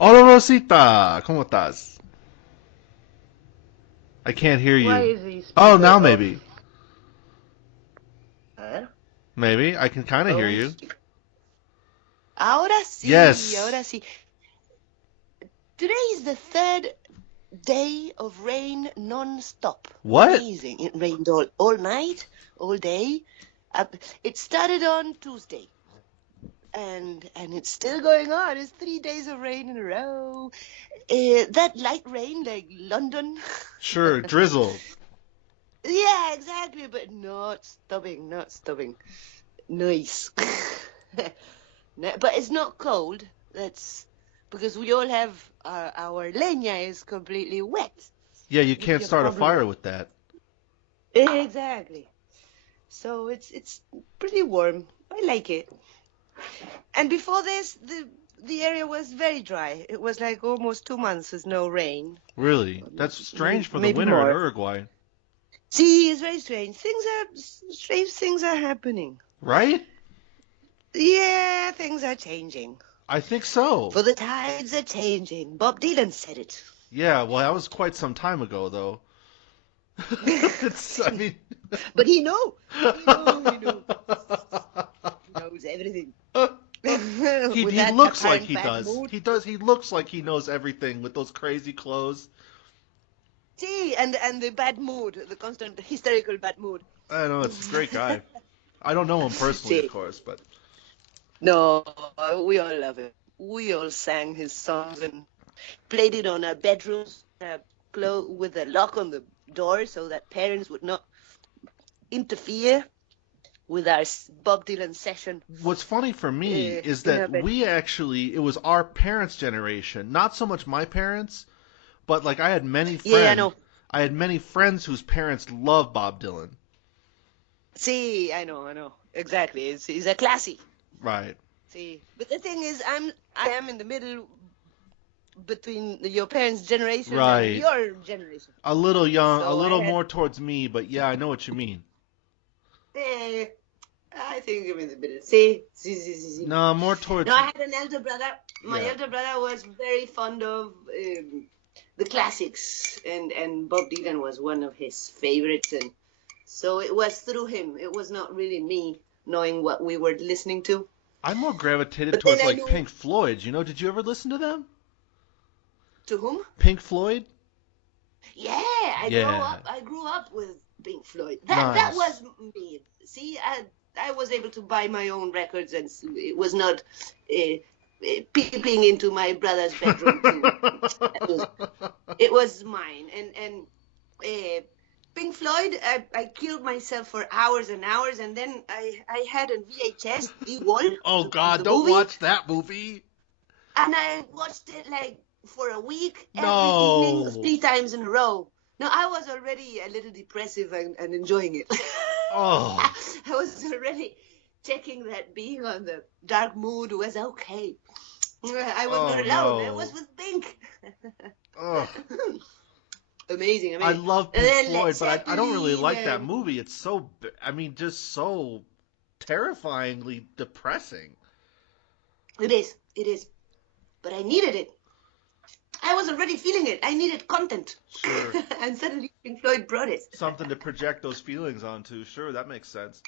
Hola Rosita, ¿cómo estás? I can't hear Why you. is the Oh, speaker now maybe. off? Huh? Maybe. I can kind of hear Phone you. speak. Ahora sí, Yes. ahora sí. Today is the third day of rain non-stop. What? Amazing. It rained all night, all day. It started on Tuesday. And it's still going on. It's 3 days of rain in a row. That light rain, like London. Sure, drizzle. Yeah, exactly, but not stopping, not stopping. Nice. But it's not cold. That's because we all have our leña is completely wet. Yeah, you Would can't be a start a problem. fire with that. Exactly. So it's pretty warm. I like it. And before this, the area was very dry. It was like almost 2 months with no rain. Really? That's strange for the Maybe winter in more. Uruguay. See, it's very strange. Strange things are happening. Right? Yeah, things are changing. I think so. For the tides are changing. Bob Dylan said it. Yeah, well, that was quite some time ago, though. I mean. But he know. He know, he know. He knows everything. With He that looks like apparent he bad does. mood. He looks like he knows everything with those crazy clothes. See, and the bad mood, the constant hysterical bad mood. I know it's a great guy. I don't know him personally, of See, course, but no, we all love him. We all sang his songs and played it on our bedrooms with a lock on the door so that parents would not interfere with our Bob Dylan session what's funny for me is in that our bed. it was our parents' generation, not so much my parents, but like Yeah, I know. I had many friends whose parents love Bob Dylan. See, I know exactly. It's a classy. Right. See, but the thing is, I am in the middle between your parents' generation and Right. your generation. A little young, a So I little had, more towards me, but yeah, I know what you mean. eh, I think I'm in the middle. See. No, more No, towards I had an elder brother. My yeah. elder brother was very fond of the classics, and Bob Dylan was one of his favorites, and so it was through him. It was not really me knowing what we were listening to. I'm more gravitated But then towards I like knew Pink Floyd. You know, did you ever listen to them? to whom. Pink Floyd? Yeah, I grew Yeah. up. I grew up with Pink Floyd. That was Nice. me. See, I was able to buy my own records, and it was not peeping into my brother's bedroom to. It was mine, and uh, Pink Floyd. I killed myself for hours and hours, and then I had a VHS, The Wall, Oh God, the don't movie, watch that movie. and I watched it like for a week, every evening, No. 3 times in a row. No, I was already a little depressive and enjoying it. Oh. I was already checking that being on the dark mood was okay. I was not Oh alone. I was no. with Pink. Ugh. Amazing, I amazing. love And Pink then Led Floyd, but I don't really Zeppelin, like that and movie. It's so, I mean, just so terrifyingly depressing. it is. But I needed it. I was already feeling it. I needed content. Sure. And suddenly Pink Floyd brought it. Something to project those feelings onto. Sure, that makes sense.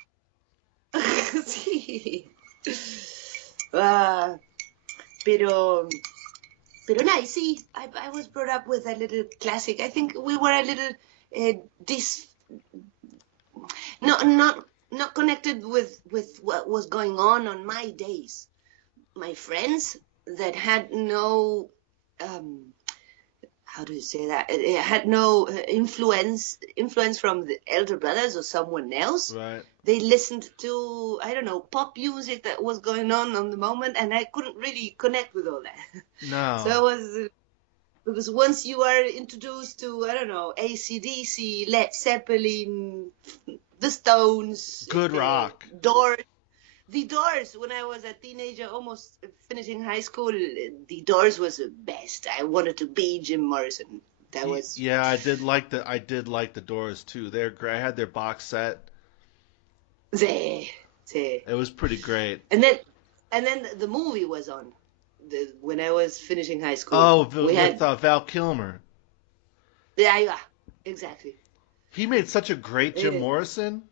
Sí. Ah, pero, pero nice. See, I was brought up with a little classic. I think we were a little uh, dis, not connected with what was going on my days. My friends that had no um, how do you say that? It had no influence from the elder brothers or someone else. Right. They listened to, I don't know, pop music that was going on the moment, and I couldn't really connect with all that. So I No. was because once you are introduced to, I don't know, AC/DC, Led Zeppelin, the Stones, Good the rock. Doors. The Doors, when I was a teenager, almost finishing high school, The Doors was the best. I wanted to be Jim Morrison. That was Yeah, I did like the Doors too. They're great. I had their box set. there, there. It was pretty great. And then, and then the movie was on. when I was finishing high school. Oh, We with had, Val Kilmer. yeah, exactly. He made such a great Jim Uh, Morrison.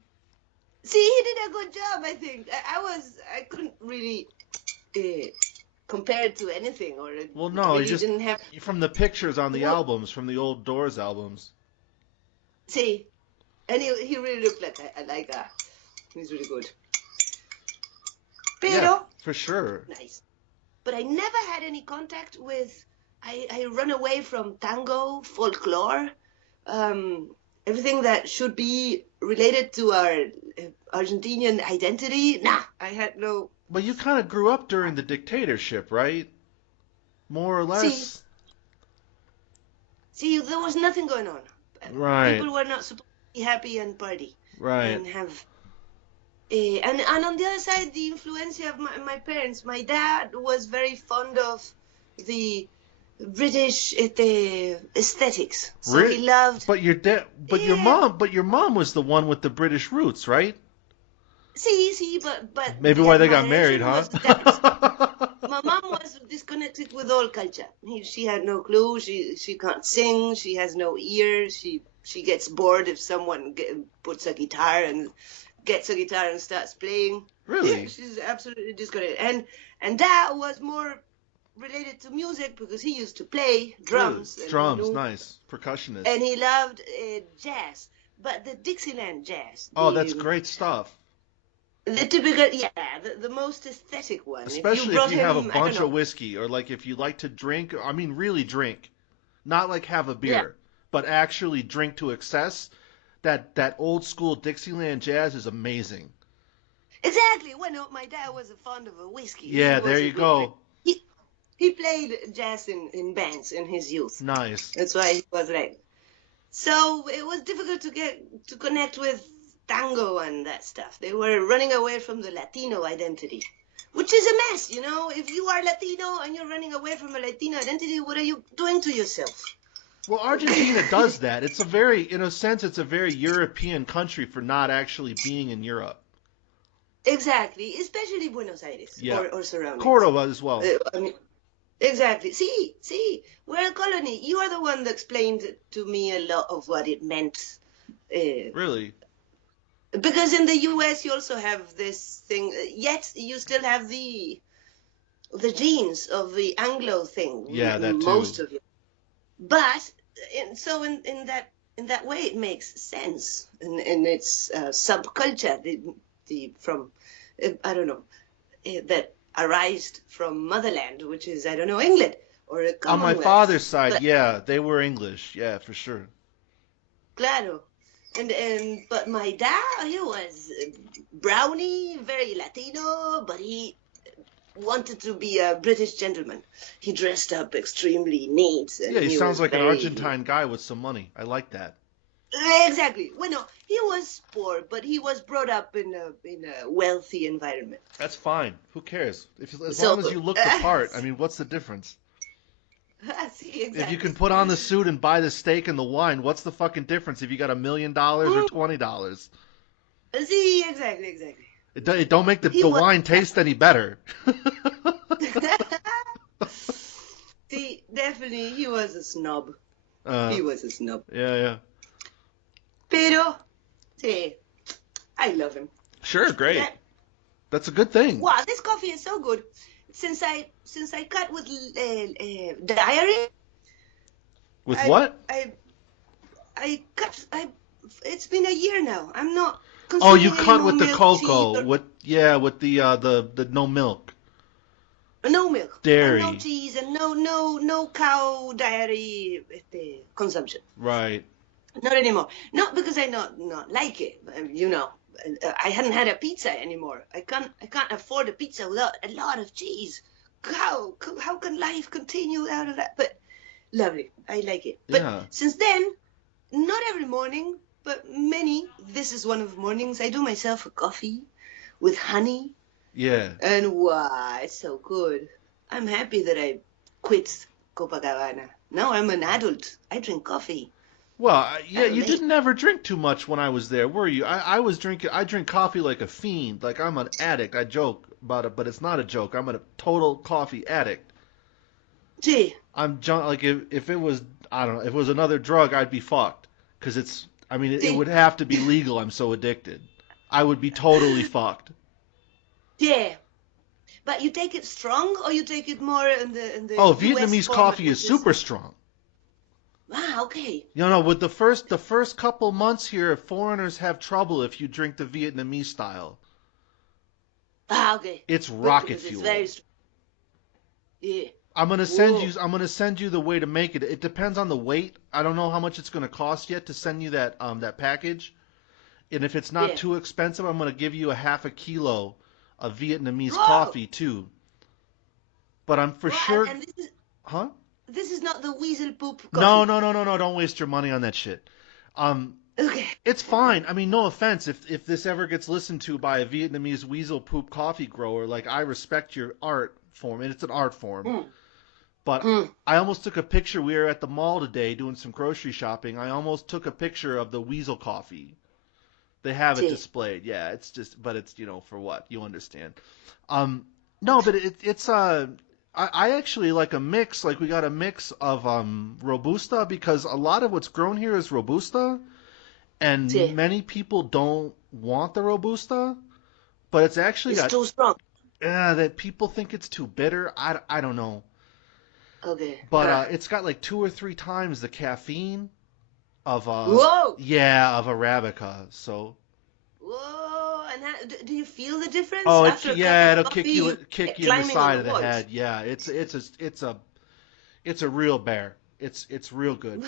See, he did a good job, I think. I couldn't really uh, compare it to anything, or Well, no, he really just didn't have. from the pictures on the Well, albums, from the old Doors albums. see, and he really looked like a. He's really good. Yeah, Pero for sure. nice. But I never had any contact with. I run away from tango, folklore, everything that should be related to our Argentinian identity. Nah, I had no. But you kind of grew up during the dictatorship, right? More or See, less. see, there was nothing going on. Right, People were not supposed to be happy and party right. and have. And on the other side, the influence of my parents. My dad was very fond of the British aesthetics, so Re- he loved. but your dad, Yeah, but your mom was the one with the British roots, right? see, but Maybe why they my got married, generation huh? was the Japanese. My mom was disconnected with all culture. She had no clue. She can't sing. She has no ear. She gets bored if someone puts a guitar and gets a guitar and starts playing. Yeah, Really? she's absolutely disconnected. And Dad was more related to music because he used to play Really? drums and he Drums, knew nice. Percussionist. and he loved jazz, but the Dixieland jazz, Oh, that's great stuff. the typical, yeah, the most aesthetic one. If you Especially if brought you have a him, I don't bunch of know, whiskey, or like if you like to drink, I mean really drink, not like have a yeah, beer, but actually drink to excess. That old school Dixieland jazz is amazing. exactly. Well, no, my dad was fond of a whiskey. He Yeah, there was a you good drink. go. He played jazz in bands in his youth. Nice. That's why he was like. So it was difficult to get to connect with tango and that stuff. They were running away from the Latino identity, which is a mess, you know. If you are Latino and you're running away from a Latino identity, what are you doing to yourself? Well, Argentina does that. It's a very, in a sense, it's a very European country for not actually being in Europe. Exactly, especially Buenos Aires Yeah. or surroundings. Cordoba as well. I mean, exactly. See, we're a colony. You are the one that explained to me a lot of what it meant. Really? Because in the U.S. you also have this thing. Yet you still have the genes of the Anglo thing. Yeah, that too. Most of it. But so in that way it makes sense, and it's subculture the from I don't know that arised from motherland, which is I don't know England or a On my Commonwealth. father's side, But yeah, they were English. Yeah, for sure. claro, and but my dad he was brownie, very Latino, but he wanted to be a British gentleman. He dressed up extremely neat, and Yeah, he he sounds was like an very Argentine guy with some money. I like that. exactly. Well, no, he was poor, but he was brought up in a wealthy environment. That's fine. Who cares? If as So, long as you look the part, I mean, what's the difference? see, If you exactly. can put on the suit and buy the steak and the wine, what's the fucking difference if you got $1 million or $20? See, exactly. It don't make He the was. wine taste any better. See, definitely, he was a snob. uh, He was a snob. yeah. Pero, sí, I love him. Sure, great. Yeah. That's a good thing. Wow, this coffee is so good. Since I cut with diary, With I what? I cut. It's been a year now. I'm not Oh, you consuming any cut more with the milk, cheese, cocoa. or With the no milk. no milk, and no Dairy. cheese, and no cow dairy consumption. Right. Not anymore. Not because I not like it. You know, I hadn't had a pizza anymore. I can't afford a pizza without a lot of cheese. How can life continue out of that? But lovely. I like it. But Yeah. since then, not every morning, but many. This is one of the mornings. I do myself a coffee with honey, Yeah. and wow, it's so good. I'm happy that I quit Copacabana. Now I'm an adult. I drink coffee. Well, yeah, I'm you late. didn't ever drink too much when I was there, were you? I was drinking. I drink coffee like a fiend. Like I'm an addict. I joke about it, but it's not a joke. I'm a total coffee addict. See, Like if it was, I don't know, if it was another drug, I'd be fucked. Because I mean, it see, would have to be legal. I'm so addicted. I would be totally fucked. yeah. But you take it strong, or you take it more in the Oh, U.S. Vietnamese format, coffee is which is super strong. okay. With the first couple months here, foreigners have trouble if you drink the Vietnamese style. Okay. It's rocket Because it's fuel. very strong. Yeah. I'm gonna send you. Whoa. I'm gonna send you the way to make it. It depends on the weight. I don't know how much it's gonna cost yet to send you that package. And if it's not Yeah. too expensive, I'm gonna give you a half a kilo of Vietnamese Whoa. coffee too. But I'm for Well, sure, and huh? this is not the weasel poop No, coffee. no, no, no, no. Don't waste your money on that shit. Um, Okay. it's fine. I mean, no offense. If this ever gets listened to by a Vietnamese weasel poop coffee grower, like I respect your art form, and it's an art form. Mm. But Mm. I almost took a picture. We were at the mall today doing some grocery shopping. I almost took a picture of the weasel coffee. They have it See. displayed. Yeah, it's just, but it's for what you understand. Um, no, but I actually like a mix. Like we got a mix of robusta because a lot of what's grown here is robusta, and See. many people don't want the robusta, but it's actually It's got too strong. that people think it's too bitter. I don't know, Okay. but it's got like 2 or 3 times the caffeine of Whoa. yeah, of arabica. So Whoa. And do you feel the difference oh, after a cup yeah, of it'll coffee kick you in the climbing on side the of the walls? head. Yeah, it's a real bear. It's real good.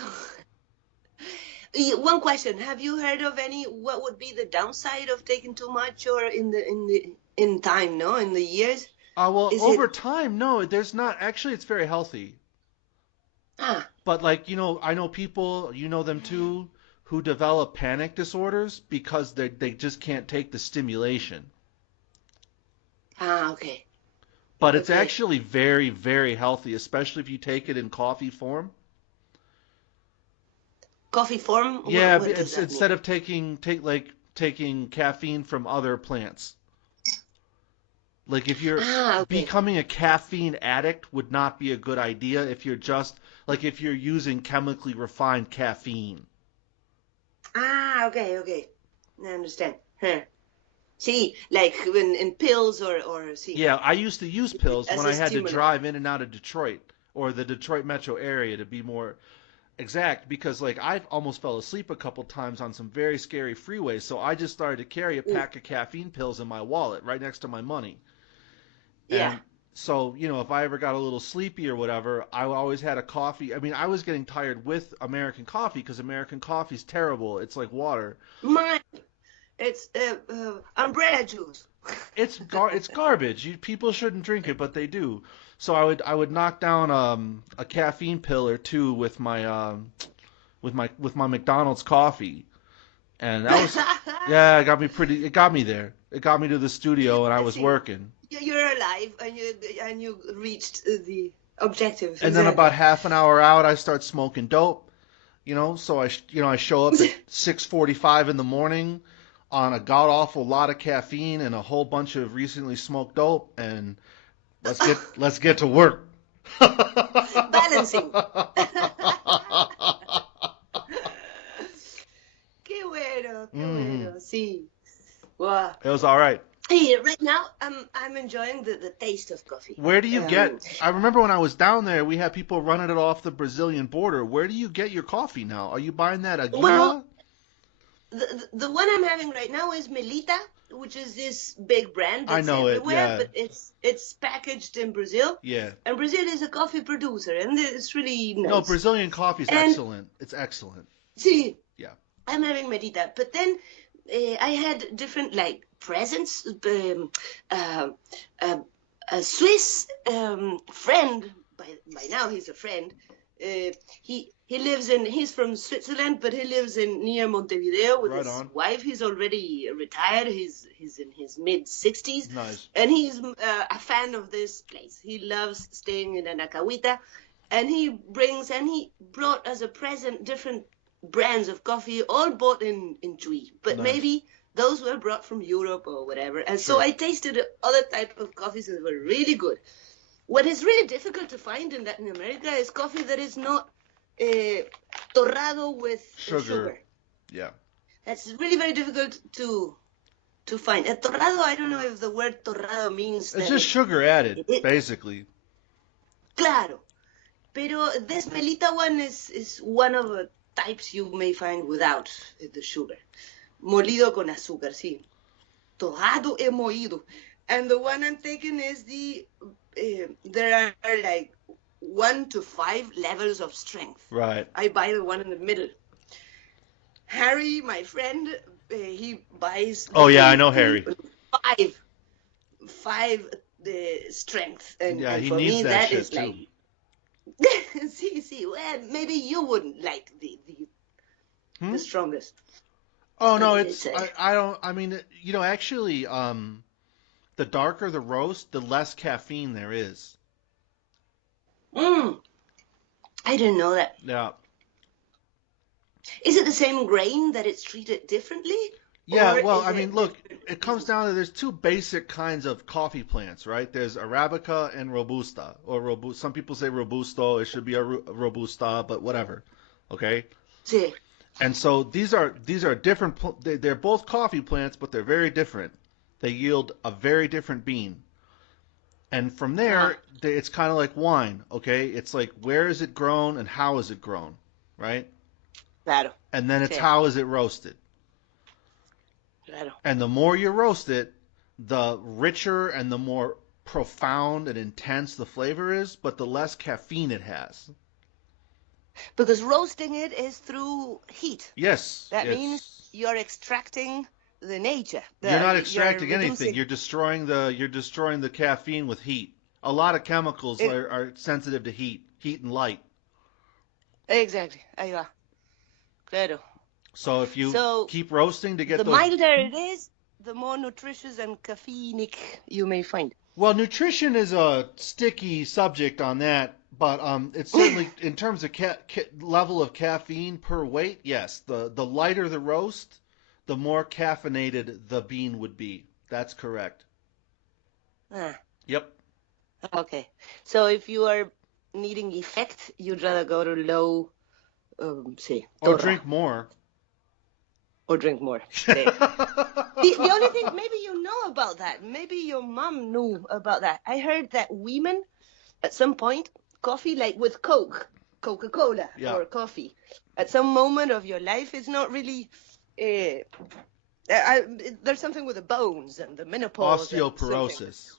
One question: have you heard of any? What would be the downside of taking too much, or in time? No, in the years, Well, is it? over time, no, there's not. Actually, it's very healthy. Ah, But like, I know people, you know them too, who develop panic disorders because they just can't take the stimulation. okay, But it's okay. actually very, very healthy, especially if you take it in coffee form. Coffee form? Yeah, What does it's that mean? instead of taking caffeine from other plants. Like if you're Okay. becoming a caffeine addict would not be a good idea if you're just like if you're using chemically refined caffeine. Okay, okay. I understand. Huh. See, like when in pills or see, Yeah, I used to use pills when as I a had to stimulant. drive in and out of Detroit or the Detroit metro area to be more exact because like I almost fell asleep a couple times on some very scary freeways, so I just started to carry a Mm, pack of caffeine pills in my wallet right next to my money. yeah. And so, if I ever got a little sleepy or whatever, I always had a coffee. I mean, I was getting tired with American coffee because American coffee's terrible. It's like water. Mine, it's umbrella juice. It's garbage. People shouldn't drink it, but they do. So I would knock down a caffeine pill or two with my McDonald's coffee, and that was yeah, it got me there. It got me to the studio, and I was See, working. you're alive and you reached the objective. And then about Exactly. half an hour out, I start smoking dope. So I show up at 6:45 in the morning on a god awful lot of caffeine and a whole bunch of recently smoked dope, and let's get to work. Balancing. Qué bueno, qué hmm bueno. Sí. Wow. It was all right. Hey, right now I'm enjoying the taste of coffee. Where do you get? I remember when I was down there, we had people running it off the Brazilian border. Where do you get your coffee now? Are you buying that Well, Aguita? the one I'm having right now is Melita, which is this big brand I that's know it. everywhere, Yeah, but it's packaged in Brazil, yeah. and Brazil is a coffee producer, and it's really No, nice. Brazilian coffee is And excellent. It's excellent. see, Yeah. I'm having Melita, but then I had different like presents. Uh, uh, a Swiss friend, by now he's a friend. He's from Switzerland, but he lives in near Montevideo with Right his on. wife. He's already retired. He's in his mid 60s, Nice. and he's a fan of this place. He loves staying in Anacahuita, and he brought as a present different brands of coffee, all bought in Tui, but Nice. maybe those were brought from Europe or whatever. And so Sure. I tasted other type of coffees and they were really good. what is really difficult to find in Latin America is coffee that is not torrado with sugar. Yeah. That's really very difficult to find. Torrado, I don't know if the word torrado means It's that just sugar added, basically. Claro. Pero this Melita one is one of the types you may find without the sugar. Molido con azúcar, sí. Torrado e moído. And the one I'm taking is there are like 1 to 5 levels of strength. Right. I buy the one in the middle. Harry, my friend, he buys. Oh yeah, I know Harry. Five strength, and, yeah, and he for needs me that that shit is too. like. See, well, maybe you wouldn't like the strongest. Oh no, I don't. I mean, actually, the darker the roast, the less caffeine there is. I didn't know that. Yeah. Is it the same grain that it's treated differently? Yeah, well, I mean, look, it comes down to there's two basic kinds of coffee plants, right? There's Arabica and Robusta, or some people say Robusto. It should be a Robusta, but whatever. Okay. Sí. And so these are different. They're both coffee plants, but they're very different. They yield a very different bean. And from there, it's kind of like wine. Okay, it's like where is it grown and how is it grown, right? Claro. And then it's Sí. how is it roasted. Claro. And the more you roast it, the richer and the more profound and intense the flavor is, but the less caffeine it has. Because roasting it is through heat. Yes. That means you're extracting the nature. You're not extracting anything. You're destroying the caffeine with heat. A lot of chemicals are sensitive to heat and light. Exactly. Ahí va. Claro. So if you keep roasting to get the milder it is, the more nutritious and caffeinic you may find. Well, nutrition is a sticky subject on that, but it's certainly in terms of level of caffeine per weight. Yes, the lighter the roast, the more caffeinated the bean would be. That's correct. Yep. Okay. So if you are needing effect, you'd rather go to low, or drink more. Or drink more. The only thing, maybe you know about that. Maybe your mom knew about that. I heard that women, at some point, coffee, like with Coca-Cola or coffee, at some moment of your life, it's not really... there's something with the bones and the menopause. Osteoporosis.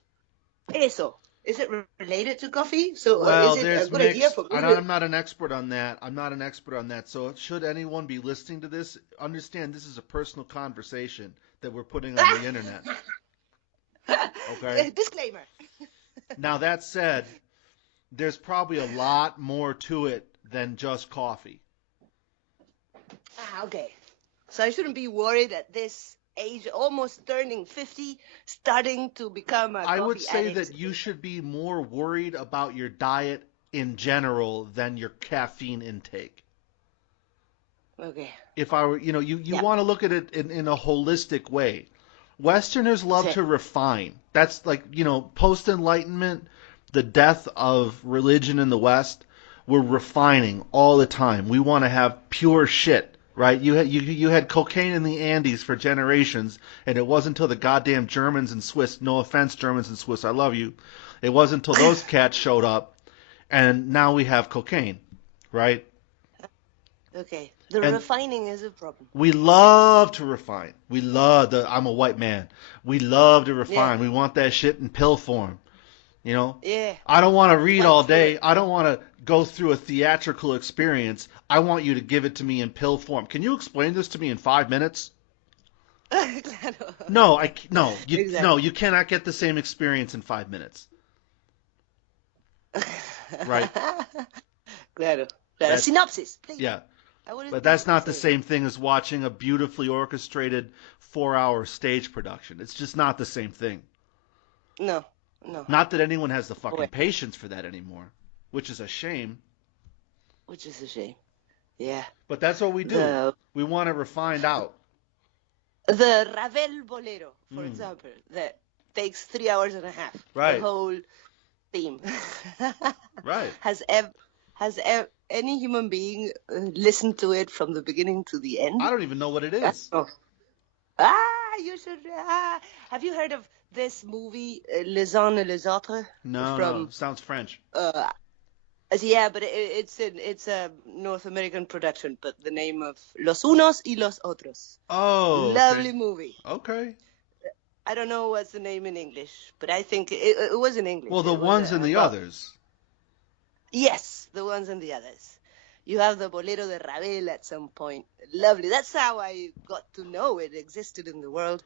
Eso. Is it related to coffee? So well, is it there's a good mixed. idea for me? I'm not an expert on that. So should anyone be listening to this, understand this is a personal conversation that we're putting on the internet. Okay? Disclaimer. Now, that said, there's probably a lot more to it than just coffee. Okay. So I shouldn't be worried at this age, almost turning 50, starting to become a coffee I would say addict. that you should be more worried about your diet in general than your caffeine intake. Okay. If I were, you want to look at it in a holistic way. Westerners love to refine. That's like, post-Enlightenment, the death of religion in the West, we're refining all the time. We want to have pure shit. Right, you had cocaine in the Andes for generations, and it wasn't until the goddamn Germans and Swiss. No offense, Germans and Swiss, I love you. It wasn't until those cats showed up, and now we have cocaine, right? Okay, refining is a problem. We love to refine. I'm a white man. We love to refine. Yeah. We want that shit in pill form. Yeah. I don't want to read all day. I don't want to go through a theatrical experience. I want you to give it to me in pill form. Can you explain this to me in 5 minutes? No, you cannot get the same experience in 5 minutes. Right? Claro. Synopsis, please. Yeah. But that's not the same thing as watching a beautifully orchestrated 4-hour stage production. It's just not the same thing. No. Not that anyone has the fucking patience for that anymore, which is a shame. Yeah. But that's what we do. We want to refine out. The Ravel Bolero, for example, that takes 3 hours and a half. Right. The whole theme. Right. Has any human being listened to it from the beginning to the end? I don't even know what it I is. don't know. You should. Have you heard of this movie, Les Uns et les Autres, No, no. from? Sounds French. Yeah, but it's a North American production. But the name of Los Unos y los Otros. Oh, okay. Lovely movie. Okay. I don't know what's the name in English, but I think it was in English. Well, the It was ones and the about, others. yes, the ones and the others. You have the Bolero de Ravel at some point. Lovely. That's how I got to know it existed in the world.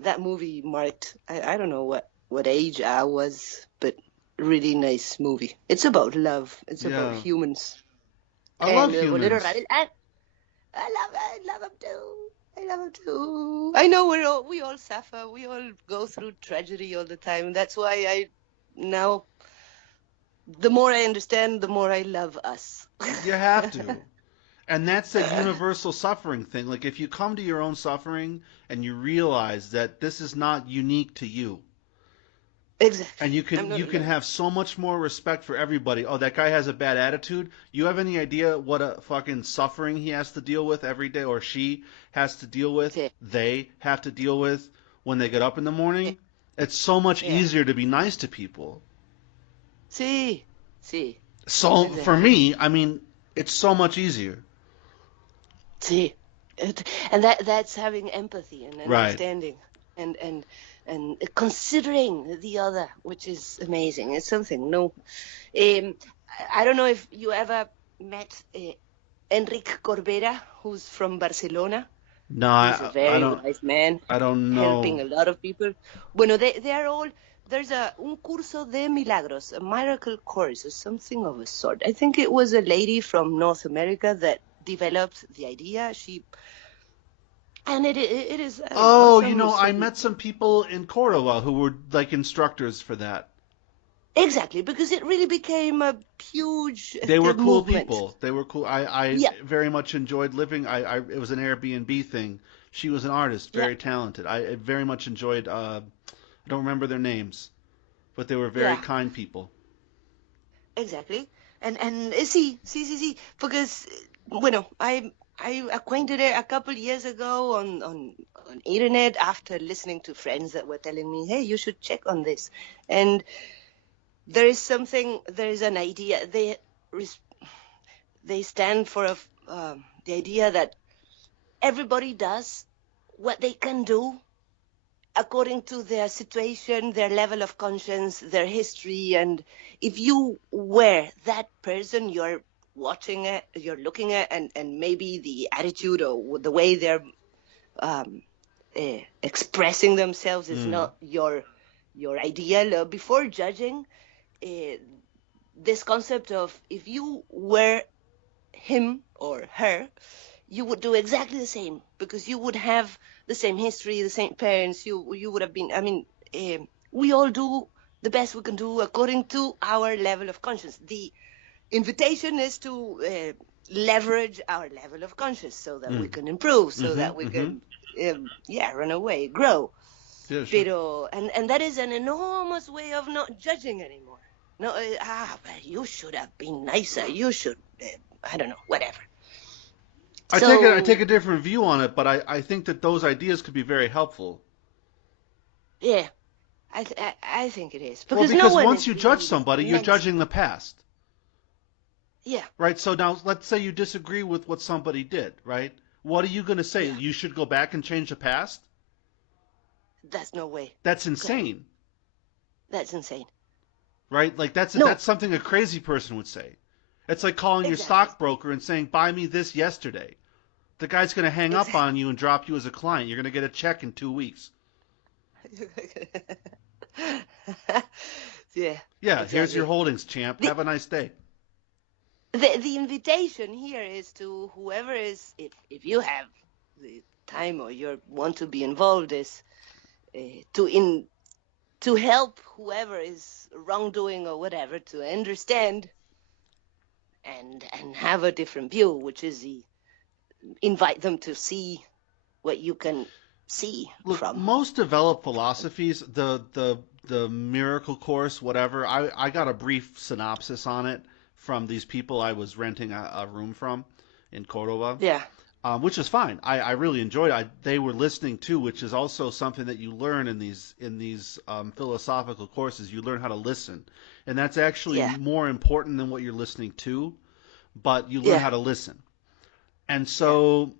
That movie marked, I don't know what age I was, but really nice movie. It's about love. It's about Yeah. humans. I love And Bolero humans. Ravel, I love him too. I love him too. I know we all suffer. We all go through tragedy all the time. That's why I now, the more I understand, the more I love us. You have to. And that's a universal suffering thing. Like if you come to your own suffering and you realize that this is not unique to you, Exactly. and you I'm can not you can alone. have so much more respect for everybody. Oh, that guy has a bad attitude. You have any idea what a fucking suffering he has to deal with every day, or she has to deal with, Yeah. they have to deal with when they get up in the Yeah. morning? It's so much Yeah. easier to be nice to people. See. See. So for Exactly. me, I mean, it's so much easier. See. And that's having empathy and Right. understanding and and and considering the other, which is amazing. It's something. No, I don't know if you ever met Enric Corbera, who's from Barcelona. No, He's a I very don't wise man, I don't helping know. a lot of people. Bueno, they are all, there's un curso de milagros, a miracle course or something of a sort. I think it was a lady from North America that developed the idea. And it is, I don't know, Oh, I some met some people in Cordova who were like instructors for that. exactly, because it really became a huge They were cool movement. people. They were cool. I Yeah, very much enjoyed living. It was an Airbnb thing. She was an artist, yeah, very talented. I very much enjoyed. I don't remember their names, but they were very yeah, kind people. exactly. And sí, because bueno, I acquainted her a couple years ago on internet after listening to friends that were telling me, hey, you should check on this. And there is an idea. They stand for the idea that everybody does what they can do according to their situation, their level of conscience, their history. And if you were that person, you're watching it, you're looking at, and maybe the attitude or the way they're um, expressing themselves is Mm. not your ideal. Before judging, uh, this concept of if you were him or her, you would do exactly the same because you would have the same history, the same parents. You would have been. I mean, we all do the best we can do according to our level of conscience. The invitation is to leverage our level of conscience so that we Mm. can improve, so Mhm. that we Mhm. can, yeah, run away, grow. Yeah, sure. Pero and that is an enormous way of not judging anymore. No, but you should have been nicer. You should, I don't know, whatever. I take So a different view on it, but I think that those ideas could be very helpful. yeah, I think it is Well, because no because one once is you judge really somebody, you're meant. judging the past. Yeah, Right? So now let's say you disagree with what somebody did, right? What are you going to say? yeah, You should go back and change the past? that's no way. That's God, insane, that's insane. right? Like No, that's something a crazy person would say. It's like calling your exactly, stockbroker and saying, "Buy me this yesterday." The guy's going to hang up exactly. on you and drop you as a client. You're going to get a check in 2 weeks. Yeah, Yeah, here's your exactly. holdings, champ. The, Have a nice day. the invitation here is to whoever is, if you have the time or you want to be involved, is uh, to in to help whoever is wrongdoing or whatever to understand and have a different view, which is the invite them to see what you can see Look, from. most developed philosophies, the miracle course, whatever. I got a brief synopsis on it from these people I was renting a room from in Cordova, Yeah. which is fine. I really enjoyed it. They were listening too, which is also something that you learn in these philosophical courses. You learn how to listen, and that's actually Yeah. more important than what you're listening to. But you learn Yeah. how to listen, and Yeah. so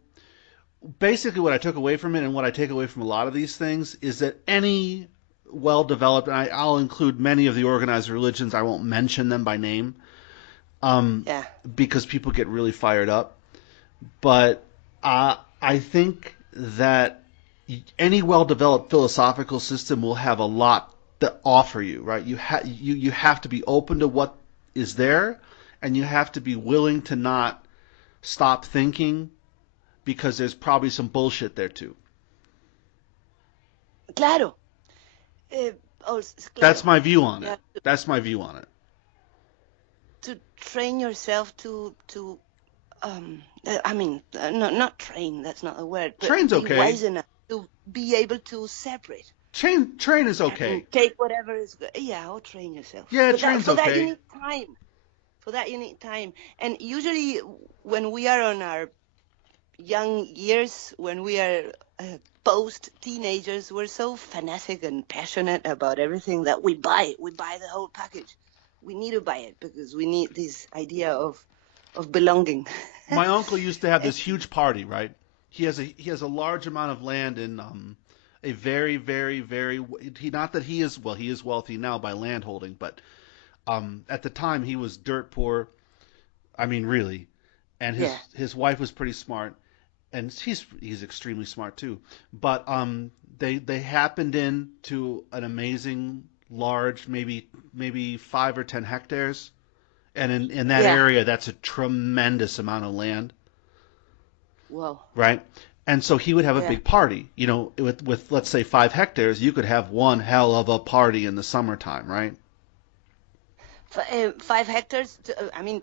basically what I took away from it and what I take away from a lot of these things is that any well developed, and I'll include many of the organized religions, I won't mention them by name um, Yeah. because people get really fired up. But I think that any well developed philosophical system will have a lot to offer you, right? You have to be open to what is there, and you have to be willing to not stop thinking because there's probably some bullshit there too. Claro. Eh, That's claro. my view on You it. have That's my view on it. to train yourself to I mean, not train, that's not the word, but Train's be okay. wise enough to be able to separate Train is and okay. take whatever is good. Yeah, or train yourself. Yeah, But train's for that you okay. need time. For that you need time. And usually when we are on our young years, when we are post teenagers, we're so fanatic and passionate about everything that we buy. We buy the whole package. We need to buy it because we need this idea of belonging. My uncle used to have And this huge party, right? He has a large amount of land in a very very he not that he is well he is wealthy now by land holding, but at the time he was dirt poor. I mean really, and yeah, his wife was pretty smart, and he's extremely smart too. But they happened into an amazing large maybe 5 or 10 hectares, and in that yeah. area that's a tremendous amount of land, Whoa. right? And so he would have a Yeah. big party, with let's say 5 hectares, you could have one hell of a party in the summertime, right? 5 hectares. I mean,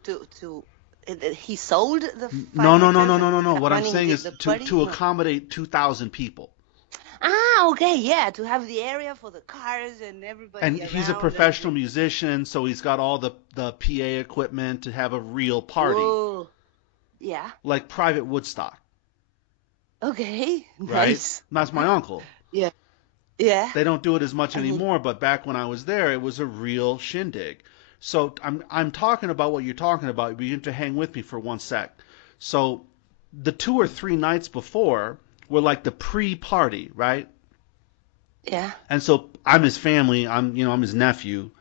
he sold the No, five no, no, hectares, no, and no, no, with no. that What I'm money he saying did is the to party. to No. accommodate 2,000 people. Ah, okay, yeah, to have the area for the cars and And everybody he's a around and professional musician, so he's got all the PA equipment to have a real party, whoa, yeah, like private Woodstock, okay, right? nice, That's my uncle. yeah, yeah, They don't do it as much and he, anymore, but back when I was there, it was a real shindig. So I'm talking about what you're talking about, but you have to hang with me for one sec. So the 2 or 3 nights before were like the pre-party, right? yeah, And so I'm his family. I'm his nephew.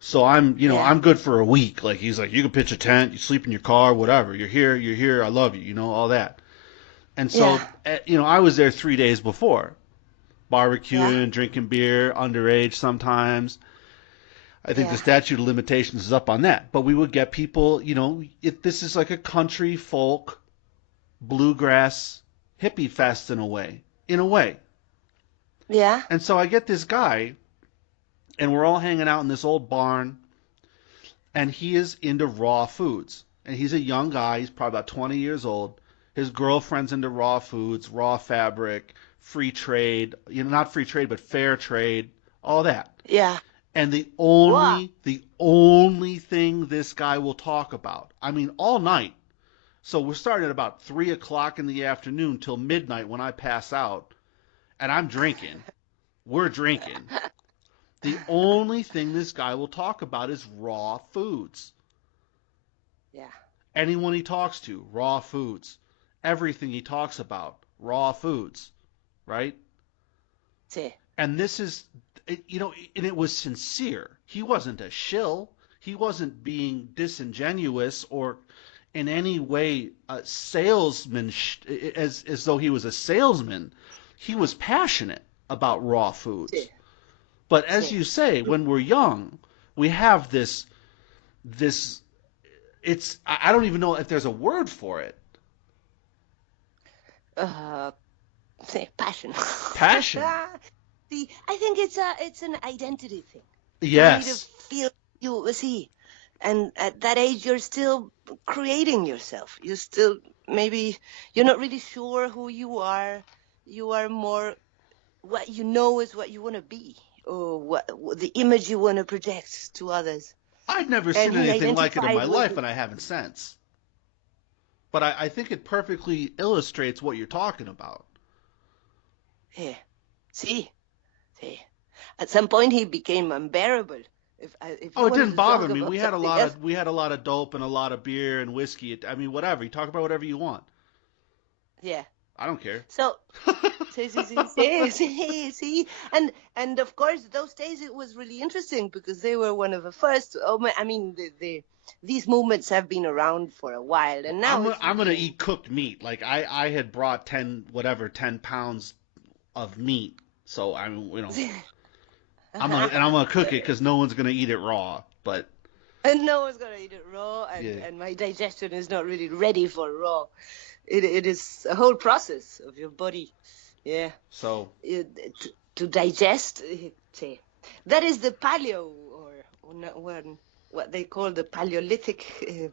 So yeah, I'm good for a week. Like he's like, you can pitch a tent, you sleep in your car, whatever. You're here. I love you. All that. And yeah, so, I was there 3 days before, yeah, barbecuing, drinking beer, underage sometimes. I think the yeah, statute of limitations is up on that. But we would get people, this is like a country folk bluegrass hippie fest in a way, in a way. yeah, And so I get this guy, and we're all hanging out in this old barn, and he is into raw foods. And he's a young guy. He's probably about 20 years old. His girlfriend's into raw foods, raw fabric, free trade, not free trade, but fair trade, all that. yeah, And the wow, only thing this guy will talk about, I mean, all night. So we're starting at about 3 o'clock in the afternoon till midnight when I pass out, and I'm drinking. We're drinking. The only thing this guy will talk about is raw foods. yeah, Anyone he talks to, raw foods. Everything he talks about, raw foods, right? see, And this is, and it was sincere. He wasn't a shill. He wasn't being disingenuous or in any way a salesman, as though he was a salesman. He was passionate about raw foods. see, But as see, you say, when we're young, we have this. I don't even know if there's a word for it. uh, see, passion. Passion. See, I think it's an identity thing. You need to Yes. feel you see, and at that age you're still creating yourself. You still maybe you're not really sure who you are. You are more what you know is what you want to be, the image you want to project to others. I'd never And seen he anything like it in my identified with life, and I haven't since. But I think it perfectly illustrates what you're talking about. yeah. See, see. At some point, he became unbearable. If Oh, you it wanted didn't to bother talk me. about something else, We had a lot of dope and a lot of beer and whiskey. I mean, whatever. You talk about whatever you want. yeah. I don't care. So, see, and of course, those days it was really interesting because they were one of the first. I mean, these movements have been around for a while, and now it's I'm gonna really. eat cooked meat. Like I had brought 10 pounds of meat. So I'm gonna cook it because no one's gonna eat it raw. But And no one's gonna eat it raw, yeah. and my digestion is not really ready for raw. It is a whole process of your body, yeah, So to digest. Say, that is the paleo, or not, what they call the Paleolithic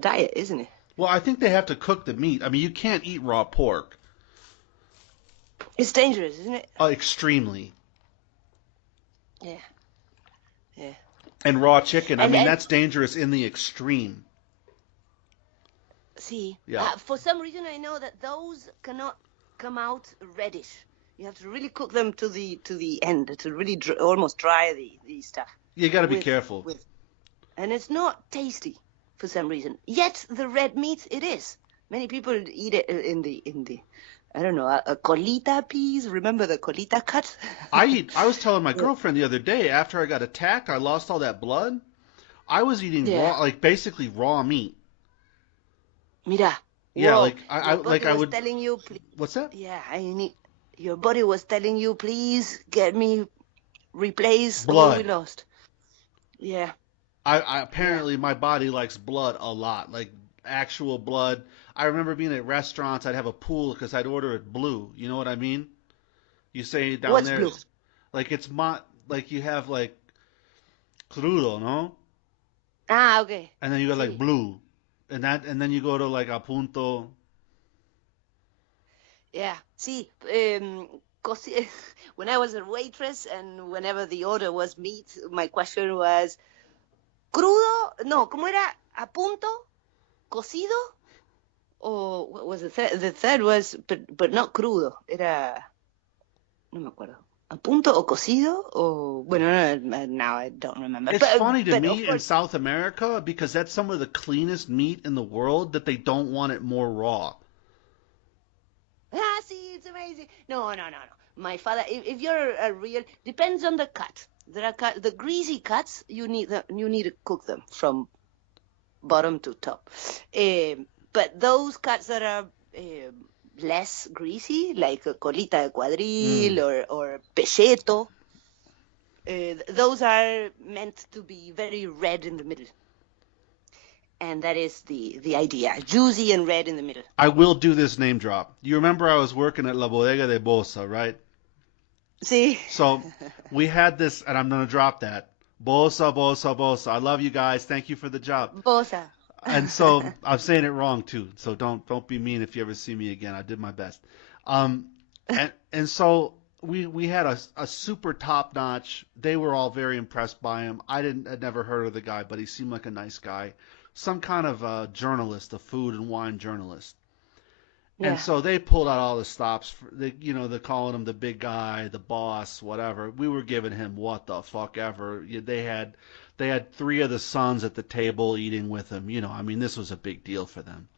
diet, isn't it? well, I think they have to cook the meat. I mean, you can't eat raw pork. It's dangerous, isn't it? Extremely. Yeah, yeah. And raw chicken. I mean, And that's dangerous in the extreme. see, Yeah. for some reason I know that those cannot come out reddish. You have to really cook them to the end to really almost dry the stuff. You got to be with, careful. with, and it's not tasty for some reason. Yet the red meat it is. Many people eat it in the I don't know, a colita peas. Remember the colita cut? I was telling my girlfriend the other day after I got attacked, I lost all that blood. I was eating Yeah. raw, like basically raw meat. Mira. Yeah, Whoa. like Your body I was would. telling you, What's that? yeah, I need. Your body was telling you, please get me replace all we Blood. lost. Yeah. I Yeah. apparently my body likes blood a lot, like actual blood. I remember being at restaurants, I'd have a pool because I'd order it blue. You know what I mean? You say down What's there, blue? like like you have like crudo, no? Ah, okay. And then you got like See. blue, and then you go to like a punto. Yeah. See, when I was a waitress and whenever the order was meat, my question was, crudo? No, ¿cómo era? ¿A punto? ¿Cocido? Or what was the third? The third was, but not crudo. Era, no me acuerdo. ¿A punto o cocido? Or, bueno, no, now I don't remember. It's funny to But of me in course, South America because that's some of the cleanest meat in the world that they don't want it more raw. see, it's amazing. No. My father, if you're a real, depends on the cut. There are the greasy cuts. You need to cook them from bottom to top. But those cuts that are less greasy, like a colita de cuadril Mm. or pecheto, those are meant to be very red in the middle. And that is the idea. Juicy and red in the middle. I will do this name drop. You remember I was working at La Bodega de Bosa, right? See? So we had this, and I'm gonna drop that. Bosa, Bosa, Bosa. I love you guys. Thank you for the job. Bosa. And so I'm saying it wrong too. So don't be mean if you ever see me again. I did my best. And so we had a super top notch. They were all very impressed by him. I'd never heard of the guy, but he seemed like a nice guy. Some kind of a journalist, a food and wine journalist. And Yeah. so they pulled out all the stops. They're calling him the big guy, the boss, whatever. We were giving him what the fuck ever. They had three of the sons at the table eating with him. I mean, this was a big deal for them.